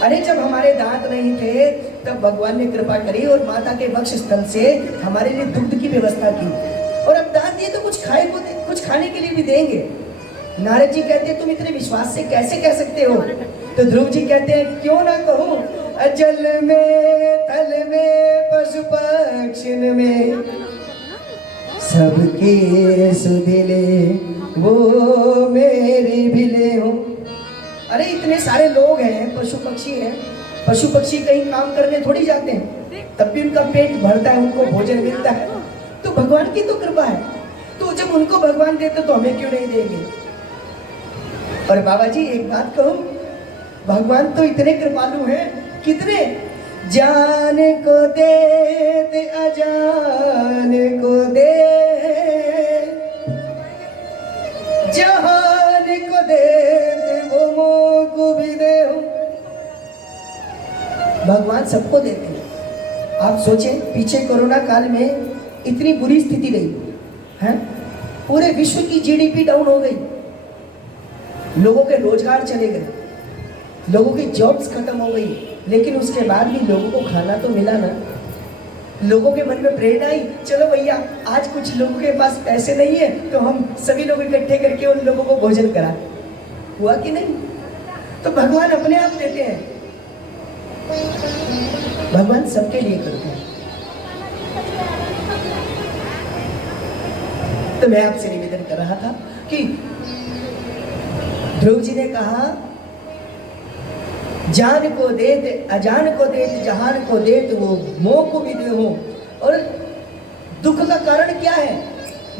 अरे जब हमारे दांत नहीं थे तब भगवान ने कृपा करी और माता के वक्ष स्थल से हमारे लिए दुग्ध की व्यवस्था की, और अब दांत दिए तो कुछ खाने के लिए भी देंगे। नारद जी कहते हैं तुम इतने विश्वास से कैसे कह सकते हो? तो ध्रुव जी कहते हैं, क्यों ना कहूं, अजल में थल में पशु पक्षिन में सबके सुधिले वो मेरे भिले हो। अरे इतने सारे लोग हैं, पशु पक्षी हैं, पशु पक्षी कहीं काम करने थोड़ी जाते हैं, तब भी उनका पेट भरता है, उनको भोजन मिलता है। तो भगवान की तो कृपा है, तो जब उनको भगवान देते तो हमें क्यों नहीं देंगे? और बाबा जी एक बात कहूं, भगवान तो इतने कृपालु हैं, कितने, जान को दे अजान को दे, जहान को दे वो मोह को भी दे। भगवान सबको देते हैं। आप सोचें पीछे कोरोना काल में इतनी बुरी स्थिति रही है, पूरे विश्व की जीडीपी डाउन हो गई, लोगों के रोजगार चले गए, लोगों की जॉब्स खत्म हो गई, लेकिन उसके बाद भी लोगों को खाना तो मिला ना। लोगों के मन में प्रेरणा आई, चलो भैया आज कुछ लोगों के पास पैसे नहीं है तो हम सभी लोग इकट्ठे करके उन लोगों को भोजन करा। हुआ कि नहीं? तो भगवान अपने आप देते हैं, भगवान सबके लिए करते हैं। तो मैं आपसे निवेदन कर रहा था कि ध्रुव जी ने कहा, जान को देत अजान को देत जहान को देत वो मोह को भी दे हो। और दुख का कारण क्या है?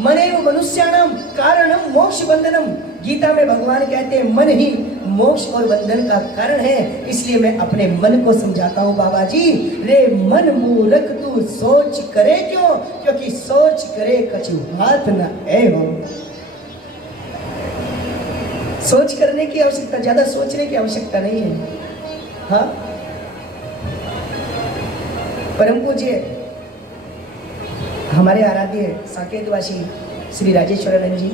मनेव मनुष्याणाम कारणम मोक्ष बंधनम। गीता में भगवान कहते हैं मन ही मोक्ष और बंधन का कारण है। इसलिए मैं अपने मन को समझाता हूँ, बाबा जी रे मन मूर्ख तू सोच करे क्यों, क्योंकि सोच करे कछु हाथ न ए हो। सोच करने की आवश्यकता, ज्यादा सोचने की आवश्यकता नहीं है। हाँ, परम पूज्य हमारे आराध्य साकेतवासी श्री राजेश्वरानंद जी,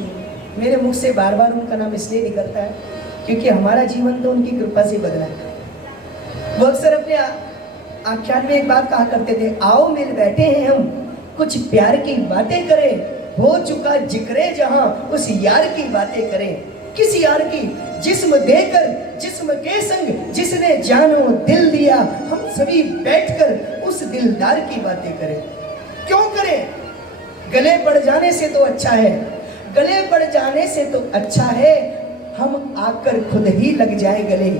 मेरे मुख से बार बार उनका नाम इसलिए निकलता है क्योंकि हमारा जीवन तो उनकी कृपा से बदला है। वो अक्सर अपने आख्यान में एक बात कहा करते थे, आओ मिल बैठे हैं हम, कुछ प्यार की बातें करें, हो चुका जिक्रे जहां उस यार की बातें करें। किस यार की? जिस्म देकर जिस्म के संग जिसने जानो दिल दिया, हम सभी बैठकर उस दिलदार की बातें करें। क्यों करें? गले पड़ जाने से तो अच्छा है, गले पड़ जाने से तो अच्छा है हम आकर खुद ही लग जाए गले।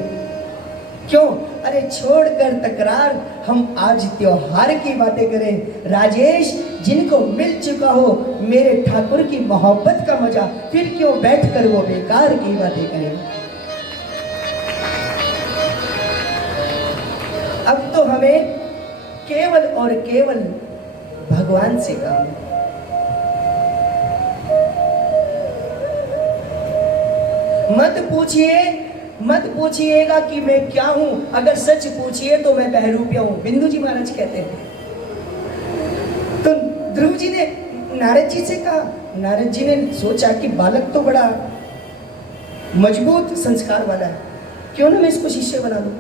क्यों? अरे छोड़कर तकरार, हम आज त्योहार की बातें करें। राजेश, जिनको मिल चुका हो मेरे ठाकुर की मोहब्बत का मजा, फिर क्यों बैठकर वो बेकार की बातें करें। अब तो हमें केवल और केवल भगवान से काम है। मत पूछिएगा कि मैं क्या हूं, अगर सच पूछिए तो मैं बहरूपिया हूं, बिंदु जी महाराज कहते हैं। तो ध्रुव जी ने नारद जी से कहा, नारद जी ने सोचा कि बालक तो बड़ा मजबूत संस्कार वाला है, क्यों ना मैं इसको शिष्य बना दूं।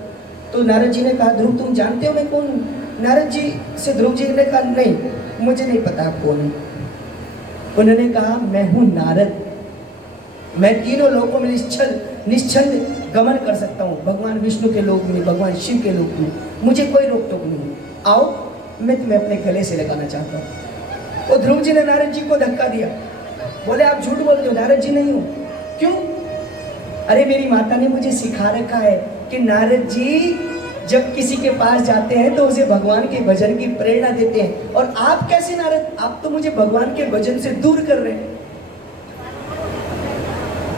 तो नारद जी ने कहा, ध्रुव तुम जानते हो मैं कौन हूं? नारद जी से ध्रुव जी ने कहा, नहीं मुझे नहीं पता आप कौन है। उन्होंने कहा, मैं हूं नारद, मैं तीनों लोकों में निश्चल गमन कर सकता हूँ, भगवान विष्णु के लोक में, भगवान शिव के लोक में, मुझे कोई रोक टोक नहीं। आओ, मैं तुम्हें अपने गले से लगाना चाहता हूँ। और ध्रुव जी ने नारद जी को धक्का दिया, बोले आप झूठ बोलते हो, नारद जी नहीं हो। क्यों? अरे मेरी माता ने मुझे सिखा रखा है कि नारद जी जब किसी के पास जाते हैं तो उसे भगवान के भजन की प्रेरणा देते हैं, और आप कैसे नारद, आप तो मुझे भगवान के भजन से दूर कर रहे हैं।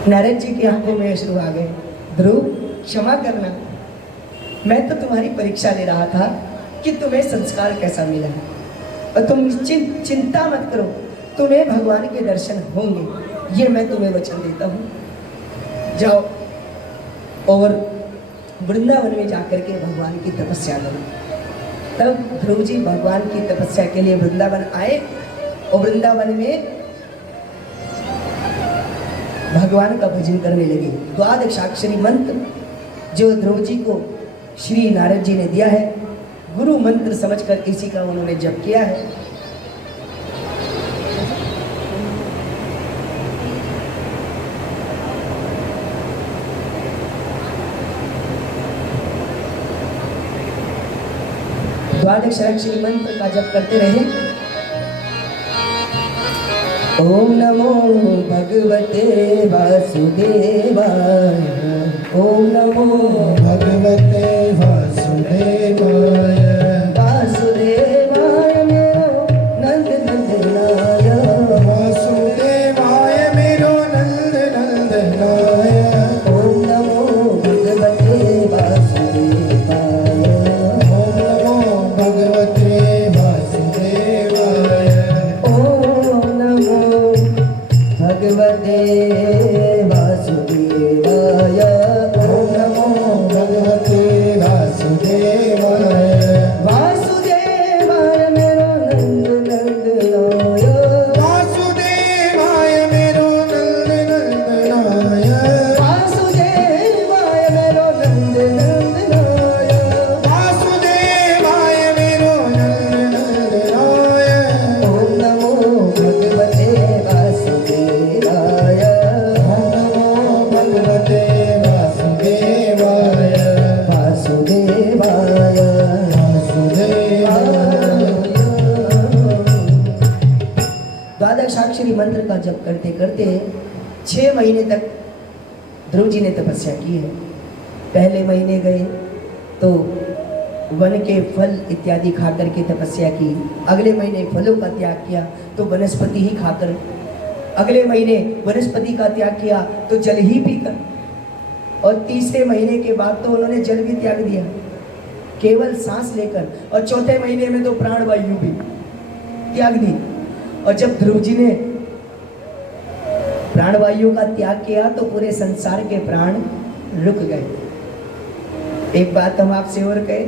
नारद जी की आंखों में अश्रु आ गए। ध्रुव क्षमा करना, मैं तो तुम्हारी परीक्षा ले रहा था कि तुम्हें संस्कार कैसा मिला, और तुम चिंता मत करो, तुम्हें भगवान के दर्शन होंगे, ये मैं तुम्हें वचन देता हूँ। जाओ और वृंदावन में जाकर के भगवान की तपस्या करो। तब ध्रुव जी भगवान की तपस्या के लिए वृंदावन आए, और वृंदावन में भगवान का भजन करने लगे। द्वादशाक्षरी मंत्र जो ध्रुव जी को श्री नारद जी ने दिया है, गुरु मंत्र समझकर इसी का उन्होंने जप किया है। द्वादशाक्षरी मंत्र का जप करते रहे। ओम नमो भगवते वासुदेवाय, ओम नमो भगवते वासुदेवाय, वासुदेवाय मेरो नंद नंदनाय, वासुदेवाय मेरो नंद नंदनाय। ओम नमो भगवते वासुदेवाय, ओम नमो भगवते वासुदेवाय, ओम नमो भगवते वासुदेवाय, ओम नमो भगवते वासुदेवाय। वासुदेवाय मेरो नंद नंदनाय, वासुदेवाय मेरो नंद नंदनाय, वासुदेवाय मेरो नंद नंदनाय, वासुदेवाय मेरो नंद नंदनाय। ओम नमो भगवते वासुदेवाय, ओम नमो भगवते वासुदेवाय, वासुदेवाय, वासुदेवाय। द्वादशाक्षरी मंत्र का जप करते करते 6 महीने तक ध्रुव जी ने तपस्या की है। पहले महीने गए तो वन के फल इत्यादि खाकर के तपस्या की, अगले महीने फलों का त्याग किया तो वनस्पति ही खाकर, अगले महीने वनस्पति का त्याग किया तो जल ही पीकर, और तीसरे महीने के बाद तो उन्होंने जल भी त्याग दिया, केवल सांस लेकर, और चौथे महीने में तो प्राणवायु भी त्याग दी। और जब ध्रुव जी ने प्राणवायु का त्याग किया तो पूरे संसार के प्राण रुक गए। एक बात हम आपसे और कहे,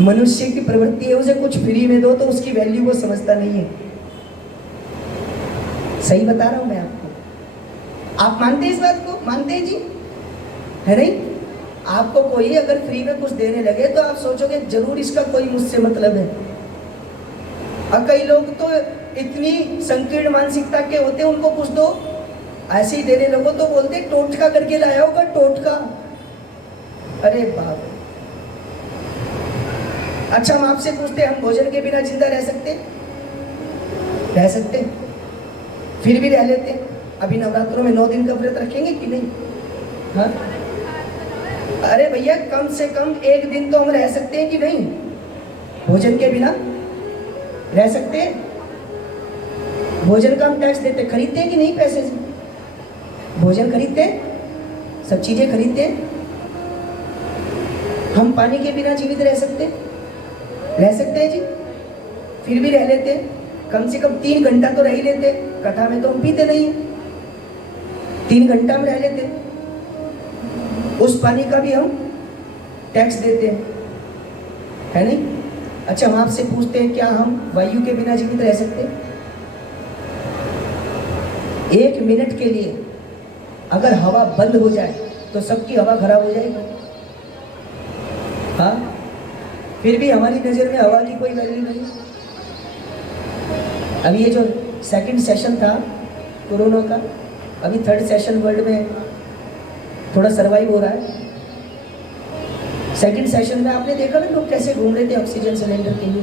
मनुष्य की प्रवृत्ति है उसे कुछ फ्री में दो तो उसकी वैल्यू वो समझता नहीं है। सही बता रहा हूं मैं आपको। आप मानते हैं इस बात को? मानते हैं जी? है नहीं? आपको कोई अगर फ्री में कुछ देने लगे तो आप सोचोगे जरूर इसका कोई मुझसे मतलब है। और कई लोग तो इतनी संकीर्ण मानसिकता के होते हैं, उनको कुछ दो ऐसे ही देने लगो तो बोलते टोटका करके लाया होगा, टोटका। अरे बाप। अच्छा, हम आपसे पूछते हम भोजन के बिना जिंदा रह सकते? रह सकते? फिर भी रह लेते। अभी नवरात्रों में 9 दिन का व्रत रखेंगे कि नहीं? हाँ? अरे भैया, कम से कम 1 दिन तो हम रह सकते हैं कि नहीं? भोजन के बिना रह सकते हैं? भोजन का हम टैक्स देते, खरीदते हैं कि नहीं पैसे से? भोजन खरीदते हैं, सब चीजें खरीदते हैं। हम पानी के बिना जीवित रह सकते हैं? रह सकते हैं जी? फिर भी रह लेते हैं। कम से कम 3 घंटा तो रह ही लेते। कथा में तो हम पीते नहीं है, 3 घंटा में रह लेते। उस पानी का भी हम टैक्स देते हैं, है नहीं? अच्छा, हम आपसे पूछते हैं क्या हम वायु के बिना जीवित रह सकते हैं? 1 मिनट के लिए अगर हवा बंद हो जाए तो सबकी हवा खराब हो जाएगी। हाँ, फिर भी हमारी नजर में हवा की कोई वैल्यू नहीं। अभी ये जो सेकंड सेशन था कोरोना का, अभी थर्ड सेशन वर्ल्ड में थोड़ा सर्वाइव हो रहा है। सेकंड सेशन में आपने देखा ना लोग कैसे घूम रहे थे ऑक्सीजन सिलेंडर के लिए।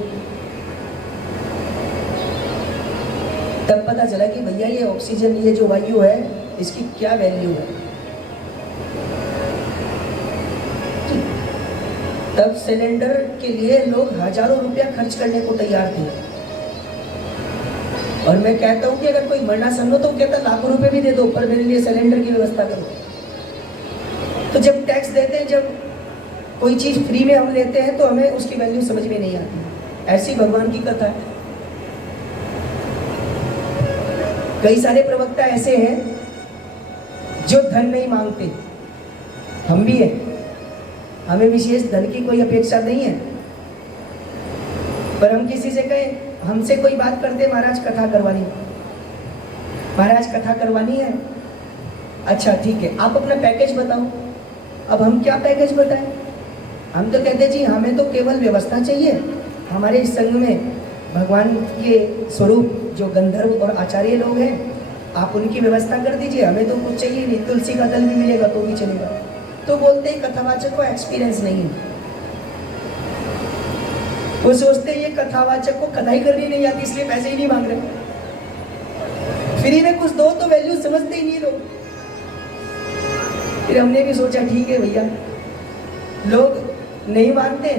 तब पता चला कि भैया ये ऑक्सीजन, ये जो वायु है, इसकी क्या वैल्यू है। तब सिलेंडर के लिए लोग हजारों रुपया खर्च करने को तैयार थे। और मैं कहता हूं कि अगर कोई मरना सन हो तो कहता लाखों रुपए भी दे दो पर मेरे लिए सिलेंडर की व्यवस्था करो। तो जब टैक्स देते हैं, जब कोई चीज फ्री में हम लेते हैं तो हमें उसकी वैल्यू समझ में नहीं आती। ऐसी भगवान की कथा है। कई सारे प्रवक्ता ऐसे हैं जो धन नहीं मांगते, हम भी हैं। हमें विशेष धन की कोई अपेक्षा नहीं है, पर हम किसी से कहें, हमसे कोई बात करते, महाराज कथा करवानी, महाराज कथा करवानी है। अच्छा ठीक है, आप अपना पैकेज बताओ। अब हम क्या पैकेज बताएं? हम तो कहते जी हमें तो केवल व्यवस्था चाहिए। हमारे इस संघ में भगवान के स्वरूप जो गंधर्व और आचार्य लोग हैं, आप उनकी व्यवस्था कर दीजिए, हमें तो कुछ चाहिए नहीं, तुलसी का दल भी मिलेगा तो भी चलेगा। तो बोलते हैं कथावाचक को एक्सपीरियंस नहीं है। वो सोचते हैं ये कथावाचक को कथा ही करनी नहीं आती इसलिए पैसे ही नहीं मांग रहे। फ्री में कुछ दो तो वैल्यू समझते ही नहीं लोग। फिर हमने भी सोचा ठीक है भैया, लोग नहीं मानते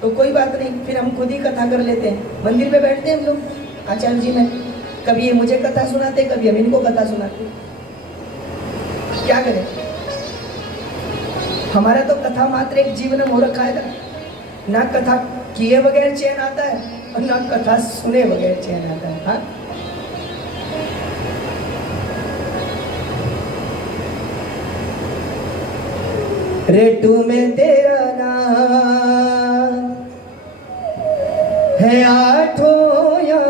तो कोई बात नहीं, फिर हम खुद ही कथा कर लेते हैं। मंदिर में बैठते हैं हम लोग आचार्य जी में, कभी ये मुझे कथा सुनाते, कभी हम इनको कथा सुनाते। क्या करें? हमारा तो कथा मात्र एक जीवन हो रखा है ना कथा किए बगैर चैन आता है और ना कथा सुने बगैर चैन आता है। हाँ, रेटू में तेरा नाम है आठों या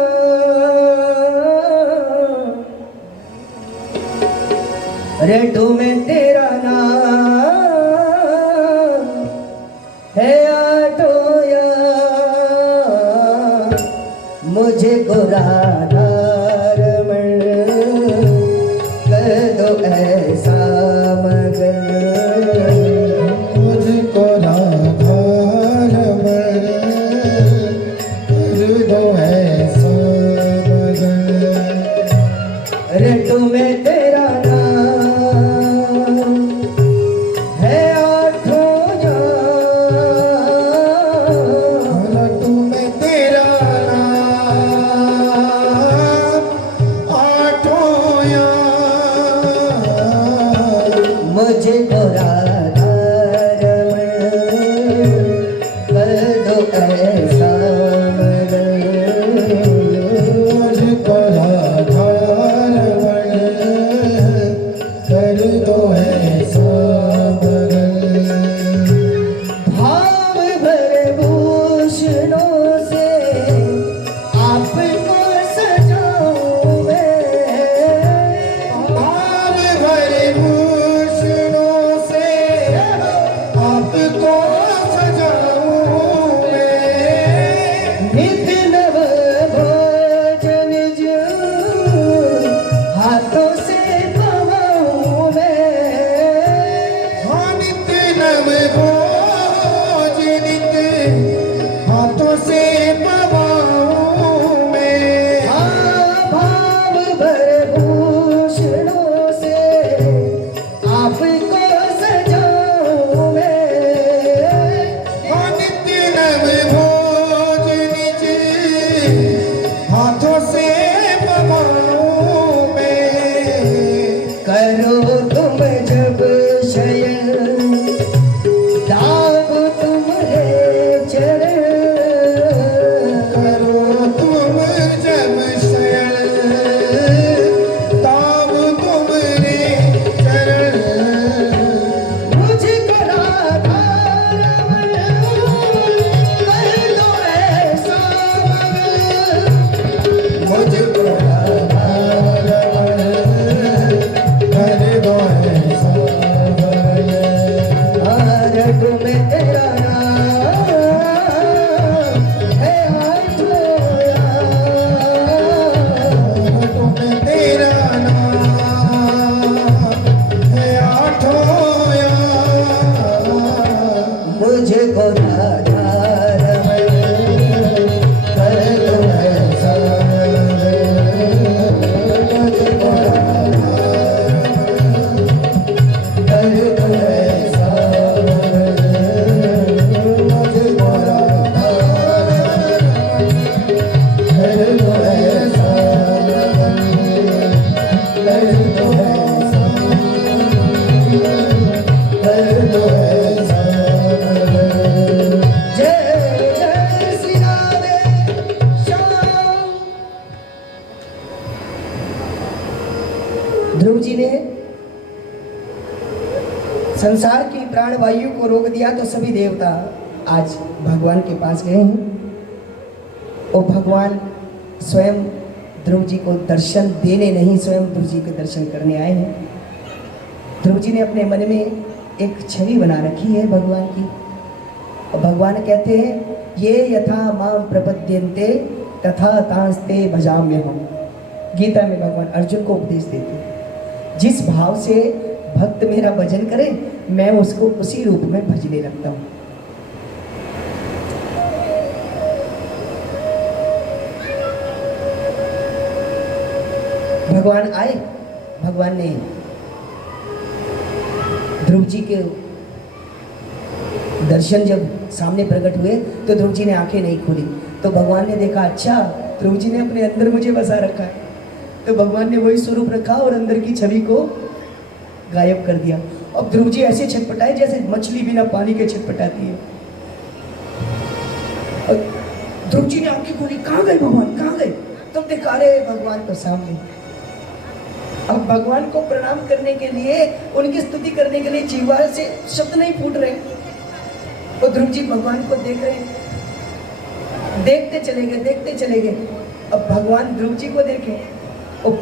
रेटू में तेरा नाम है आठों या मुझे गुराधार मन कर दो ऐसा मगन मुझको राधार मन कर दो ऐसा मगन। रेटू में तेरा नाम है आठों या रेटू में तेरा नाम संसार की प्राण वायु को रोक दिया तो सभी देवता आज भगवान के पास गए हैं और भगवान स्वयं ध्रुव जी को दर्शन देने नहीं, स्वयं ध्रुव जी के दर्शन करने आए हैं। ध्रुव जी ने अपने मन में एक छवि बना रखी है भगवान की, और भगवान कहते हैं ये यथा मां प्रपद्यन्ते तथा तांस्ते भजाम्यहम्। गीता में भगवान अर्जुन को उपदेश देते हैं, जिस भाव से भक्त मेरा भजन करे मैं उसको उसी रूप में भजने लगता हूँ। भगवान आए, भगवान ने ध्रुव जी के दर्शन जब सामने प्रकट हुए तो ध्रुव जी ने आंखें नहीं खोली, तो भगवान ने देखा अच्छा ध्रुव जी ने अपने अंदर मुझे बसा रखा है, तो भगवान ने वही स्वरूप रखा और अंदर की छवि को गायब कर दिया। अब ध्रुव जी ऐसे छटपटाए जैसे मछली बिना पानी के छटपटाती है। और ध्रुव जी ने आंखें खोली, कहाँ गए भगवान, कहाँ गए? तब देखा रे भगवान तो सामने। अब भगवान को प्रणाम करने के लिए, उनकी स्तुति करने के लिए जीवा से शब्द नहीं फूट रहे, और ध्रुव जी भगवान को देख रहे हैं, देखते चले गए, देखते चले गए। अब भगवान ध्रुव जी को देखे और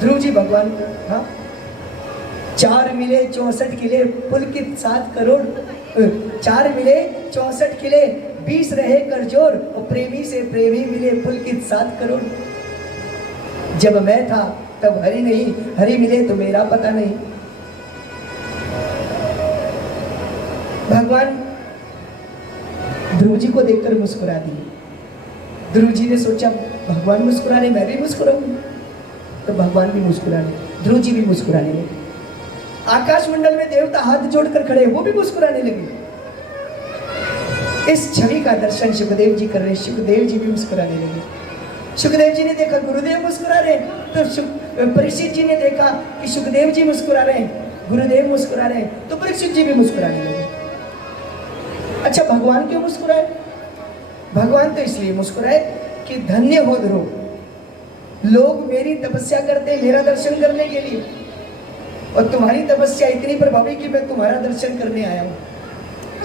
ध्रुव जी भगवान को, हाँ 4 मिले 64 किले पुलकित 7 करोड़, 4 मिले 64 किले 20 रहे करजोर, और प्रेमी से प्रेमी मिले पुलकित 7 करोड़। जब मैं था तब हरि नहीं, हरि मिले तो मेरा पता नहीं। भगवान ध्रुव जी को देखकर मुस्कुरा दिए। ध्रुव जी ने सोचा भगवान मुस्कुरा रहे, मैं भी मुस्कुराऊं, तो भगवान भी मुस्कुरा रहे, ध्रुव जी भी मुस्कुराने लगे। आकाश मंडल में देवता हाथ जोड़कर खड़े, वो भी मुस्कुराने लगे। इस छवि का दर्शन सुखदेव जी कर रहे, सुखदेव जी भी मुस्कुराने लगे। सुखदेव जी ने देखा गुरुदेव मुस्कुरा रहे, तो परीक्षित जी ने देखा कि सुखदेव जी मुस्कुरा रहे, गुरुदेव मुस्कुरा रहे, तो परीक्षित जी भी मुस्कुराने लगे। अच्छा भगवान क्यों मुस्कुराए? भगवान तो इसलिए मुस्कुराए कि धन्य हो ध्रुव, लोग मेरी तपस्या करते हैं मेरा दर्शन करने के लिए, और तुम्हारी तपस्या इतनी प्रभावी कि मैं तुम्हारा दर्शन करने आया हूं।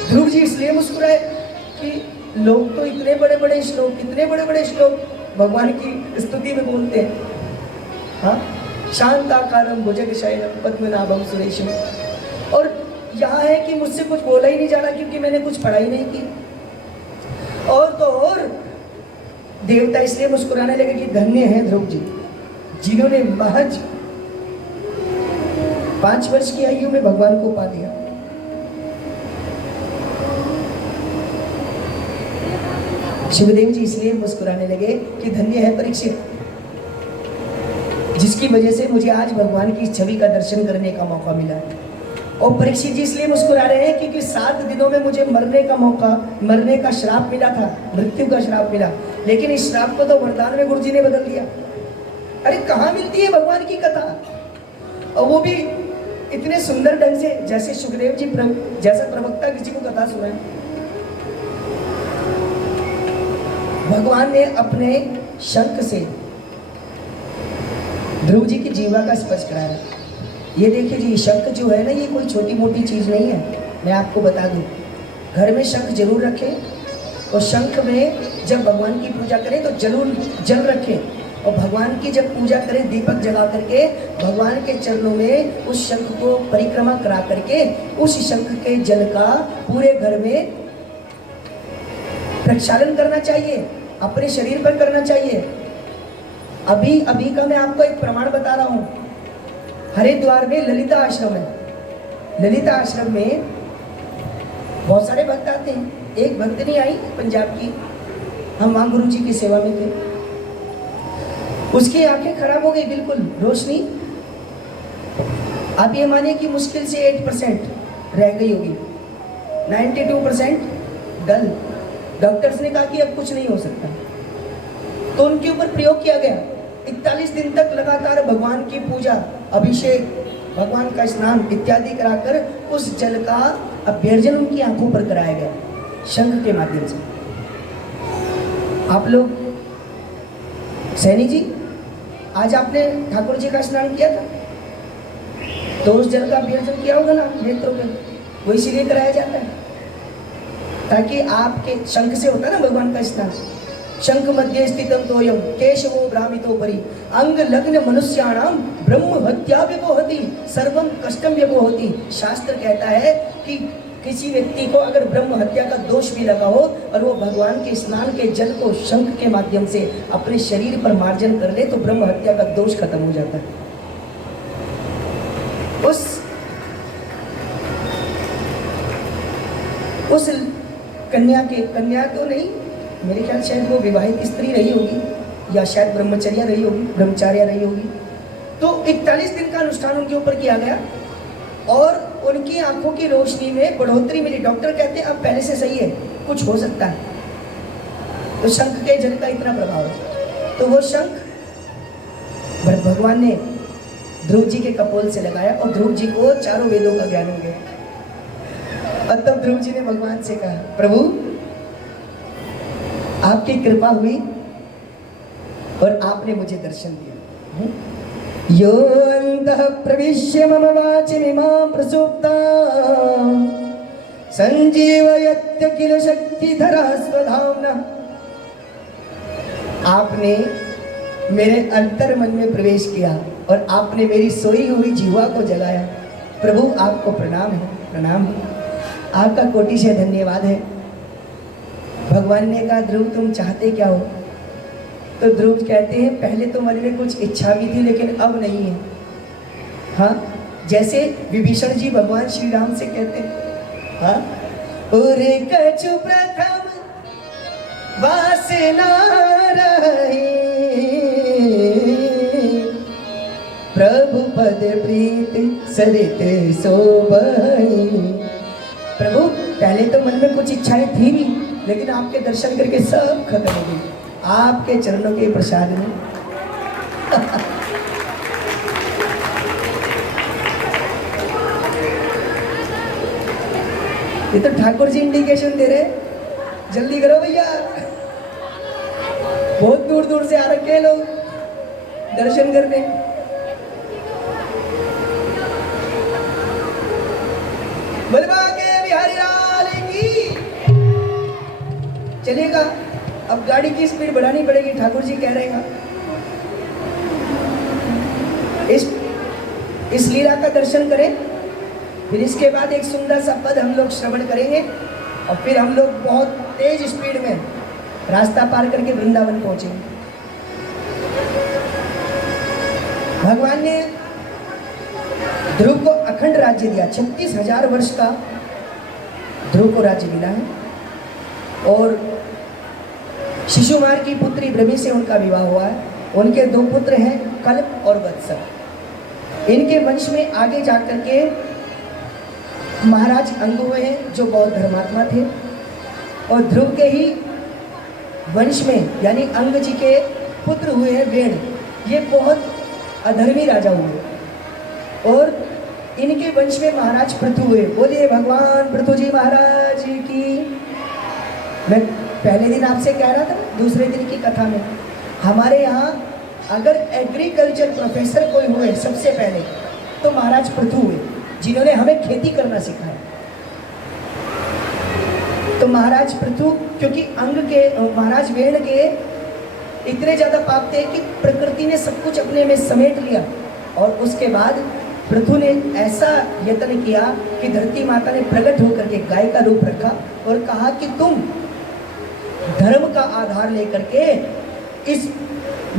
ध्रुव जी इसलिए मुस्कुराए कि लोग तो इतने बड़े बड़े श्लोक, इतने बड़े बड़े श्लोक भगवान की स्तुति में बोलते हैं, हाँ शांताकारम भुजगशयनम पद्मनाभम सुरेशम, और यहाँ है कि मुझसे कुछ बोला ही नहीं जा रहा क्योंकि मैंने कुछ पढ़ाई नहीं की। और तो और देवता इसलिए मुस्कुराने लगे कि धन्य है ध्रुव जी, जिन्होंने महज 5 वर्ष की आयु में भगवान को पा लिया। शिवदेव जी इसलिए मुस्कुराने लगे कि धन्य है परीक्षित, जिसकी वजह से मुझे आज भगवान की छवि का दर्शन करने का मौका मिला। और परीक्षित जी इसलिए मुस्कुरा रहे हैं क्योंकि 7 दिनों में मुझे मरने का मौका, मरने का श्राप मिला था, मृत्यु का श्राप मिला, लेकिन इस श्राप को तो वरदान में गुरुजी ने बदल दिया। अरे कहाँ मिलती है भगवान की कथा, और वो भी इतने सुंदर ढंग से, जैसे सुखदेव जी जैसा प्रवक्ता किसी को कथा सुनाए। भगवान ने अपने शंख से ध्रुव जी की जीवा का स्पर्श कराया। ये देखिए जी, शंख जो है ना, ये कोई छोटी मोटी चीज़ नहीं है। मैं आपको बता दूं, घर में शंख जरूर रखें, और शंख में जब भगवान की पूजा करें तो जरूर जल रखें, और भगवान की जब पूजा करें दीपक जला करके भगवान के चरणों में उस शंख को परिक्रमा करा करके उस शंख के जल का पूरे घर में प्रक्षालन करना चाहिए, अपने शरीर पर करना चाहिए। अभी अभी का मैं आपको एक प्रमाण बता रहा हूँ। हरिद्वार में ललिता आश्रम है। ललिता आश्रम में बहुत सारे भक्त आते हैं। एक भक्तनी आई पंजाब की, हम मां गुरु जी की सेवा में थे। उसकी आंखें खराब हो गई, बिल्कुल रोशनी, आप ये मानिए कि मुश्किल से 8% रह गई होगी, 92% डल। डॉक्टर्स ने कहा कि अब कुछ नहीं हो सकता, तो उनके ऊपर प्रयोग किया गया। 41 दिन तक लगातार भगवान की पूजा, अभिषेक, भगवान का स्नान इत्यादि कराकर उस जल का अभ्यर्जन उनकी आंखों पर कराया गया शंख के माध्यम से। आप लोग सैनी जी, आज आपने ठाकुर जी का स्नान किया था, तो उस जल का अभ्यर्जन किया होगा ना नेत्रों पे। वो इसीलिए कराया जाता है ताकि आपके शंख से होता है ना भगवान का स्नान। शंख मध्य स्थितम तोयम केशवो भ्रामितो परि अंग लग्न मनुष्याणाम ब्रह्म हत्या व्यपोहति सर्वम कष्टम व्यपोहति। शास्त्र कहता है कि किसी व्यक्ति को अगर ब्रह्म हत्या का दोष भी लगा हो और वो भगवान के स्नान के जल को शंख के माध्यम से अपने शरीर पर मार्जन कर ले तो ब्रह्म हत्या का दोष खत्म हो जाता है। उस कन्या तो नहीं, मेरे ख्याल शायद वो विवाहित स्त्री रही होगी या शायद ब्रह्मचर्या रही होगी। तो 41 दिन का अनुष्ठान उनके ऊपर किया गया और उनकी आंखों की रोशनी में बढ़ोतरी मिली। डॉक्टर कहते हैं अब पहले से सही है, कुछ हो सकता है। तो शंख के जल का इतना प्रभाव है। तो वो शंख भगवान ने ध्रुव जी के कपोल से लगाया और ध्रुव जी को चारों वेदों का ज्ञान हो गया। और तब ध्रुव जी ने भगवान से कहा, प्रभु आपकी कृपा हुई और आपने मुझे दर्शन दिया। यो अंतः प्रविश्य मम वाचिमिमां प्रसुप्तां संजीवयत्य किल शक्तिधरा स्वधाम्ना। आपने मेरे अंतर मन में प्रवेश किया और आपने मेरी सोई हुई जीवा को जगाया। प्रभु आपको प्रणाम है, प्रणाम है, आपका कोटि से धन्यवाद है। भगवान ने कहा, ध्रुव तुम चाहते क्या हो? तो ध्रुव कहते हैं पहले तो मन में कुछ इच्छा भी थी लेकिन अब नहीं है। हाँ, जैसे विभीषण जी भगवान श्री राम से कहते हैं, हाँ, उरे कछु प्रथम वासना रही प्रभु पद प्रीत सरित सोबही। प्रभु पहले तो मन में कुछ इच्छाएं थी भी लेकिन आपके दर्शन करके सब खत्म हो गई आपके चरणों के प्रसाद में। ये तो ठाकुर जी इंडिकेशन दे रहे, जल्दी करो भैया, बहुत दूर दूर से आ रखे हैं लोग दर्शन करने। बलवा के बिहारी लाल की। चलेगा, अब गाड़ी की स्पीड बढ़ानी पड़ेगी, ठाकुर जी कह रहे हैं। इस लीला का दर्शन करें, फिर इसके बाद एक सुंदर सा पद हम लोग श्रवण करेंगे और फिर हम लोग बहुत तेज स्पीड में रास्ता पार करके वृंदावन पहुंचेंगे। भगवान ने ध्रुव को अखंड राज्य दिया, 36,000 वर्ष का ध्रुव को राज्य मिला है। और शिशुमार की पुत्री ब्रह्मी से उनका विवाह हुआ है। उनके 2 पुत्र हैं, कल्प और वत्स। इनके वंश में आगे जाकर के महाराज अंग हुए हैं जो बौद्ध धर्मात्मा थे और ध्रुव के ही वंश में यानी अंग जी के पुत्र हुए हैं वेण। ये बहुत अधर्मी राजा हुए और इनके वंश में महाराज पृथु हुए। बोलिए भगवान पृथु जी महाराज की। मैं पहले दिन आपसे कह रहा था, दूसरे दिन की कथा में, हमारे यहाँ अगर एग्रीकल्चर प्रोफेसर कोई हुए सबसे पहले तो महाराज पृथु हुए, जिन्होंने हमें खेती करना सिखाया। तो महाराज पृथु, क्योंकि अंग के महाराज वेण के इतने ज्यादा पाप थे कि प्रकृति ने सब कुछ अपने में समेट लिया और उसके बाद पृथु ने ऐसा यत्न किया कि धरती माता ने प्रकट होकर के गाय का रूप रखा और कहा कि तुम धर्म का आधार लेकर के इस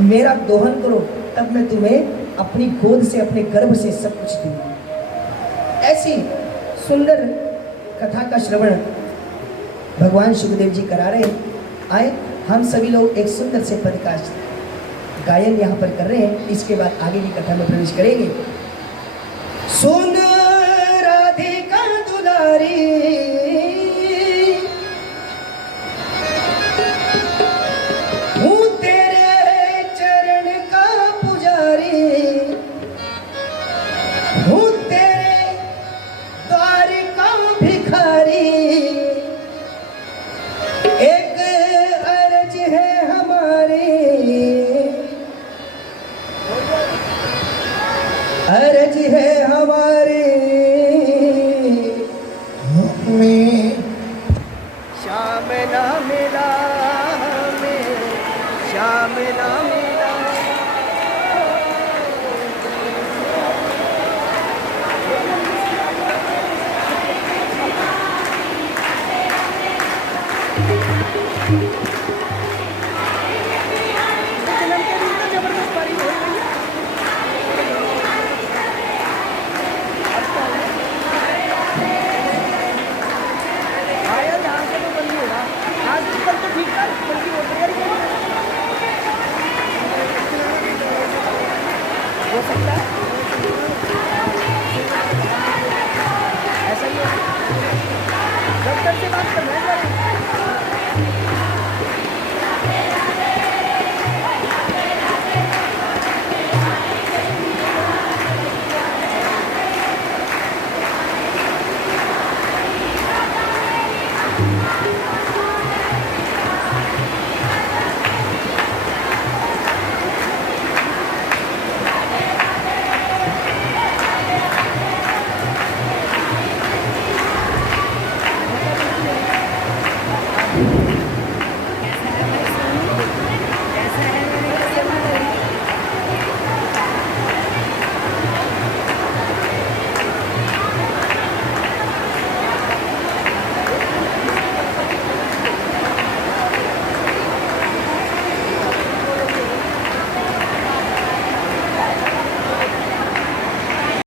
मेरा दोहन करो, तब मैं तुम्हें अपनी गोद से अपने गर्भ से सब कुछ दूंगा। ऐसी सुंदर कथा का श्रवण भगवान सुखदेव जी करा रहे हैं। आए हम सभी लोग एक सुंदर से पद का गायन यहाँ पर कर रहे हैं, इसके बाद आगे की कथा में प्रवेश करेंगे। सुन राधिका दुलारी हूँ तेरे चरण का पुजारी, हूँ तेरे द्वार का भिखारी। एक अर्ज है हमारी, अर्ज है हमारी ना मिला हमें, श्याम ना मिला।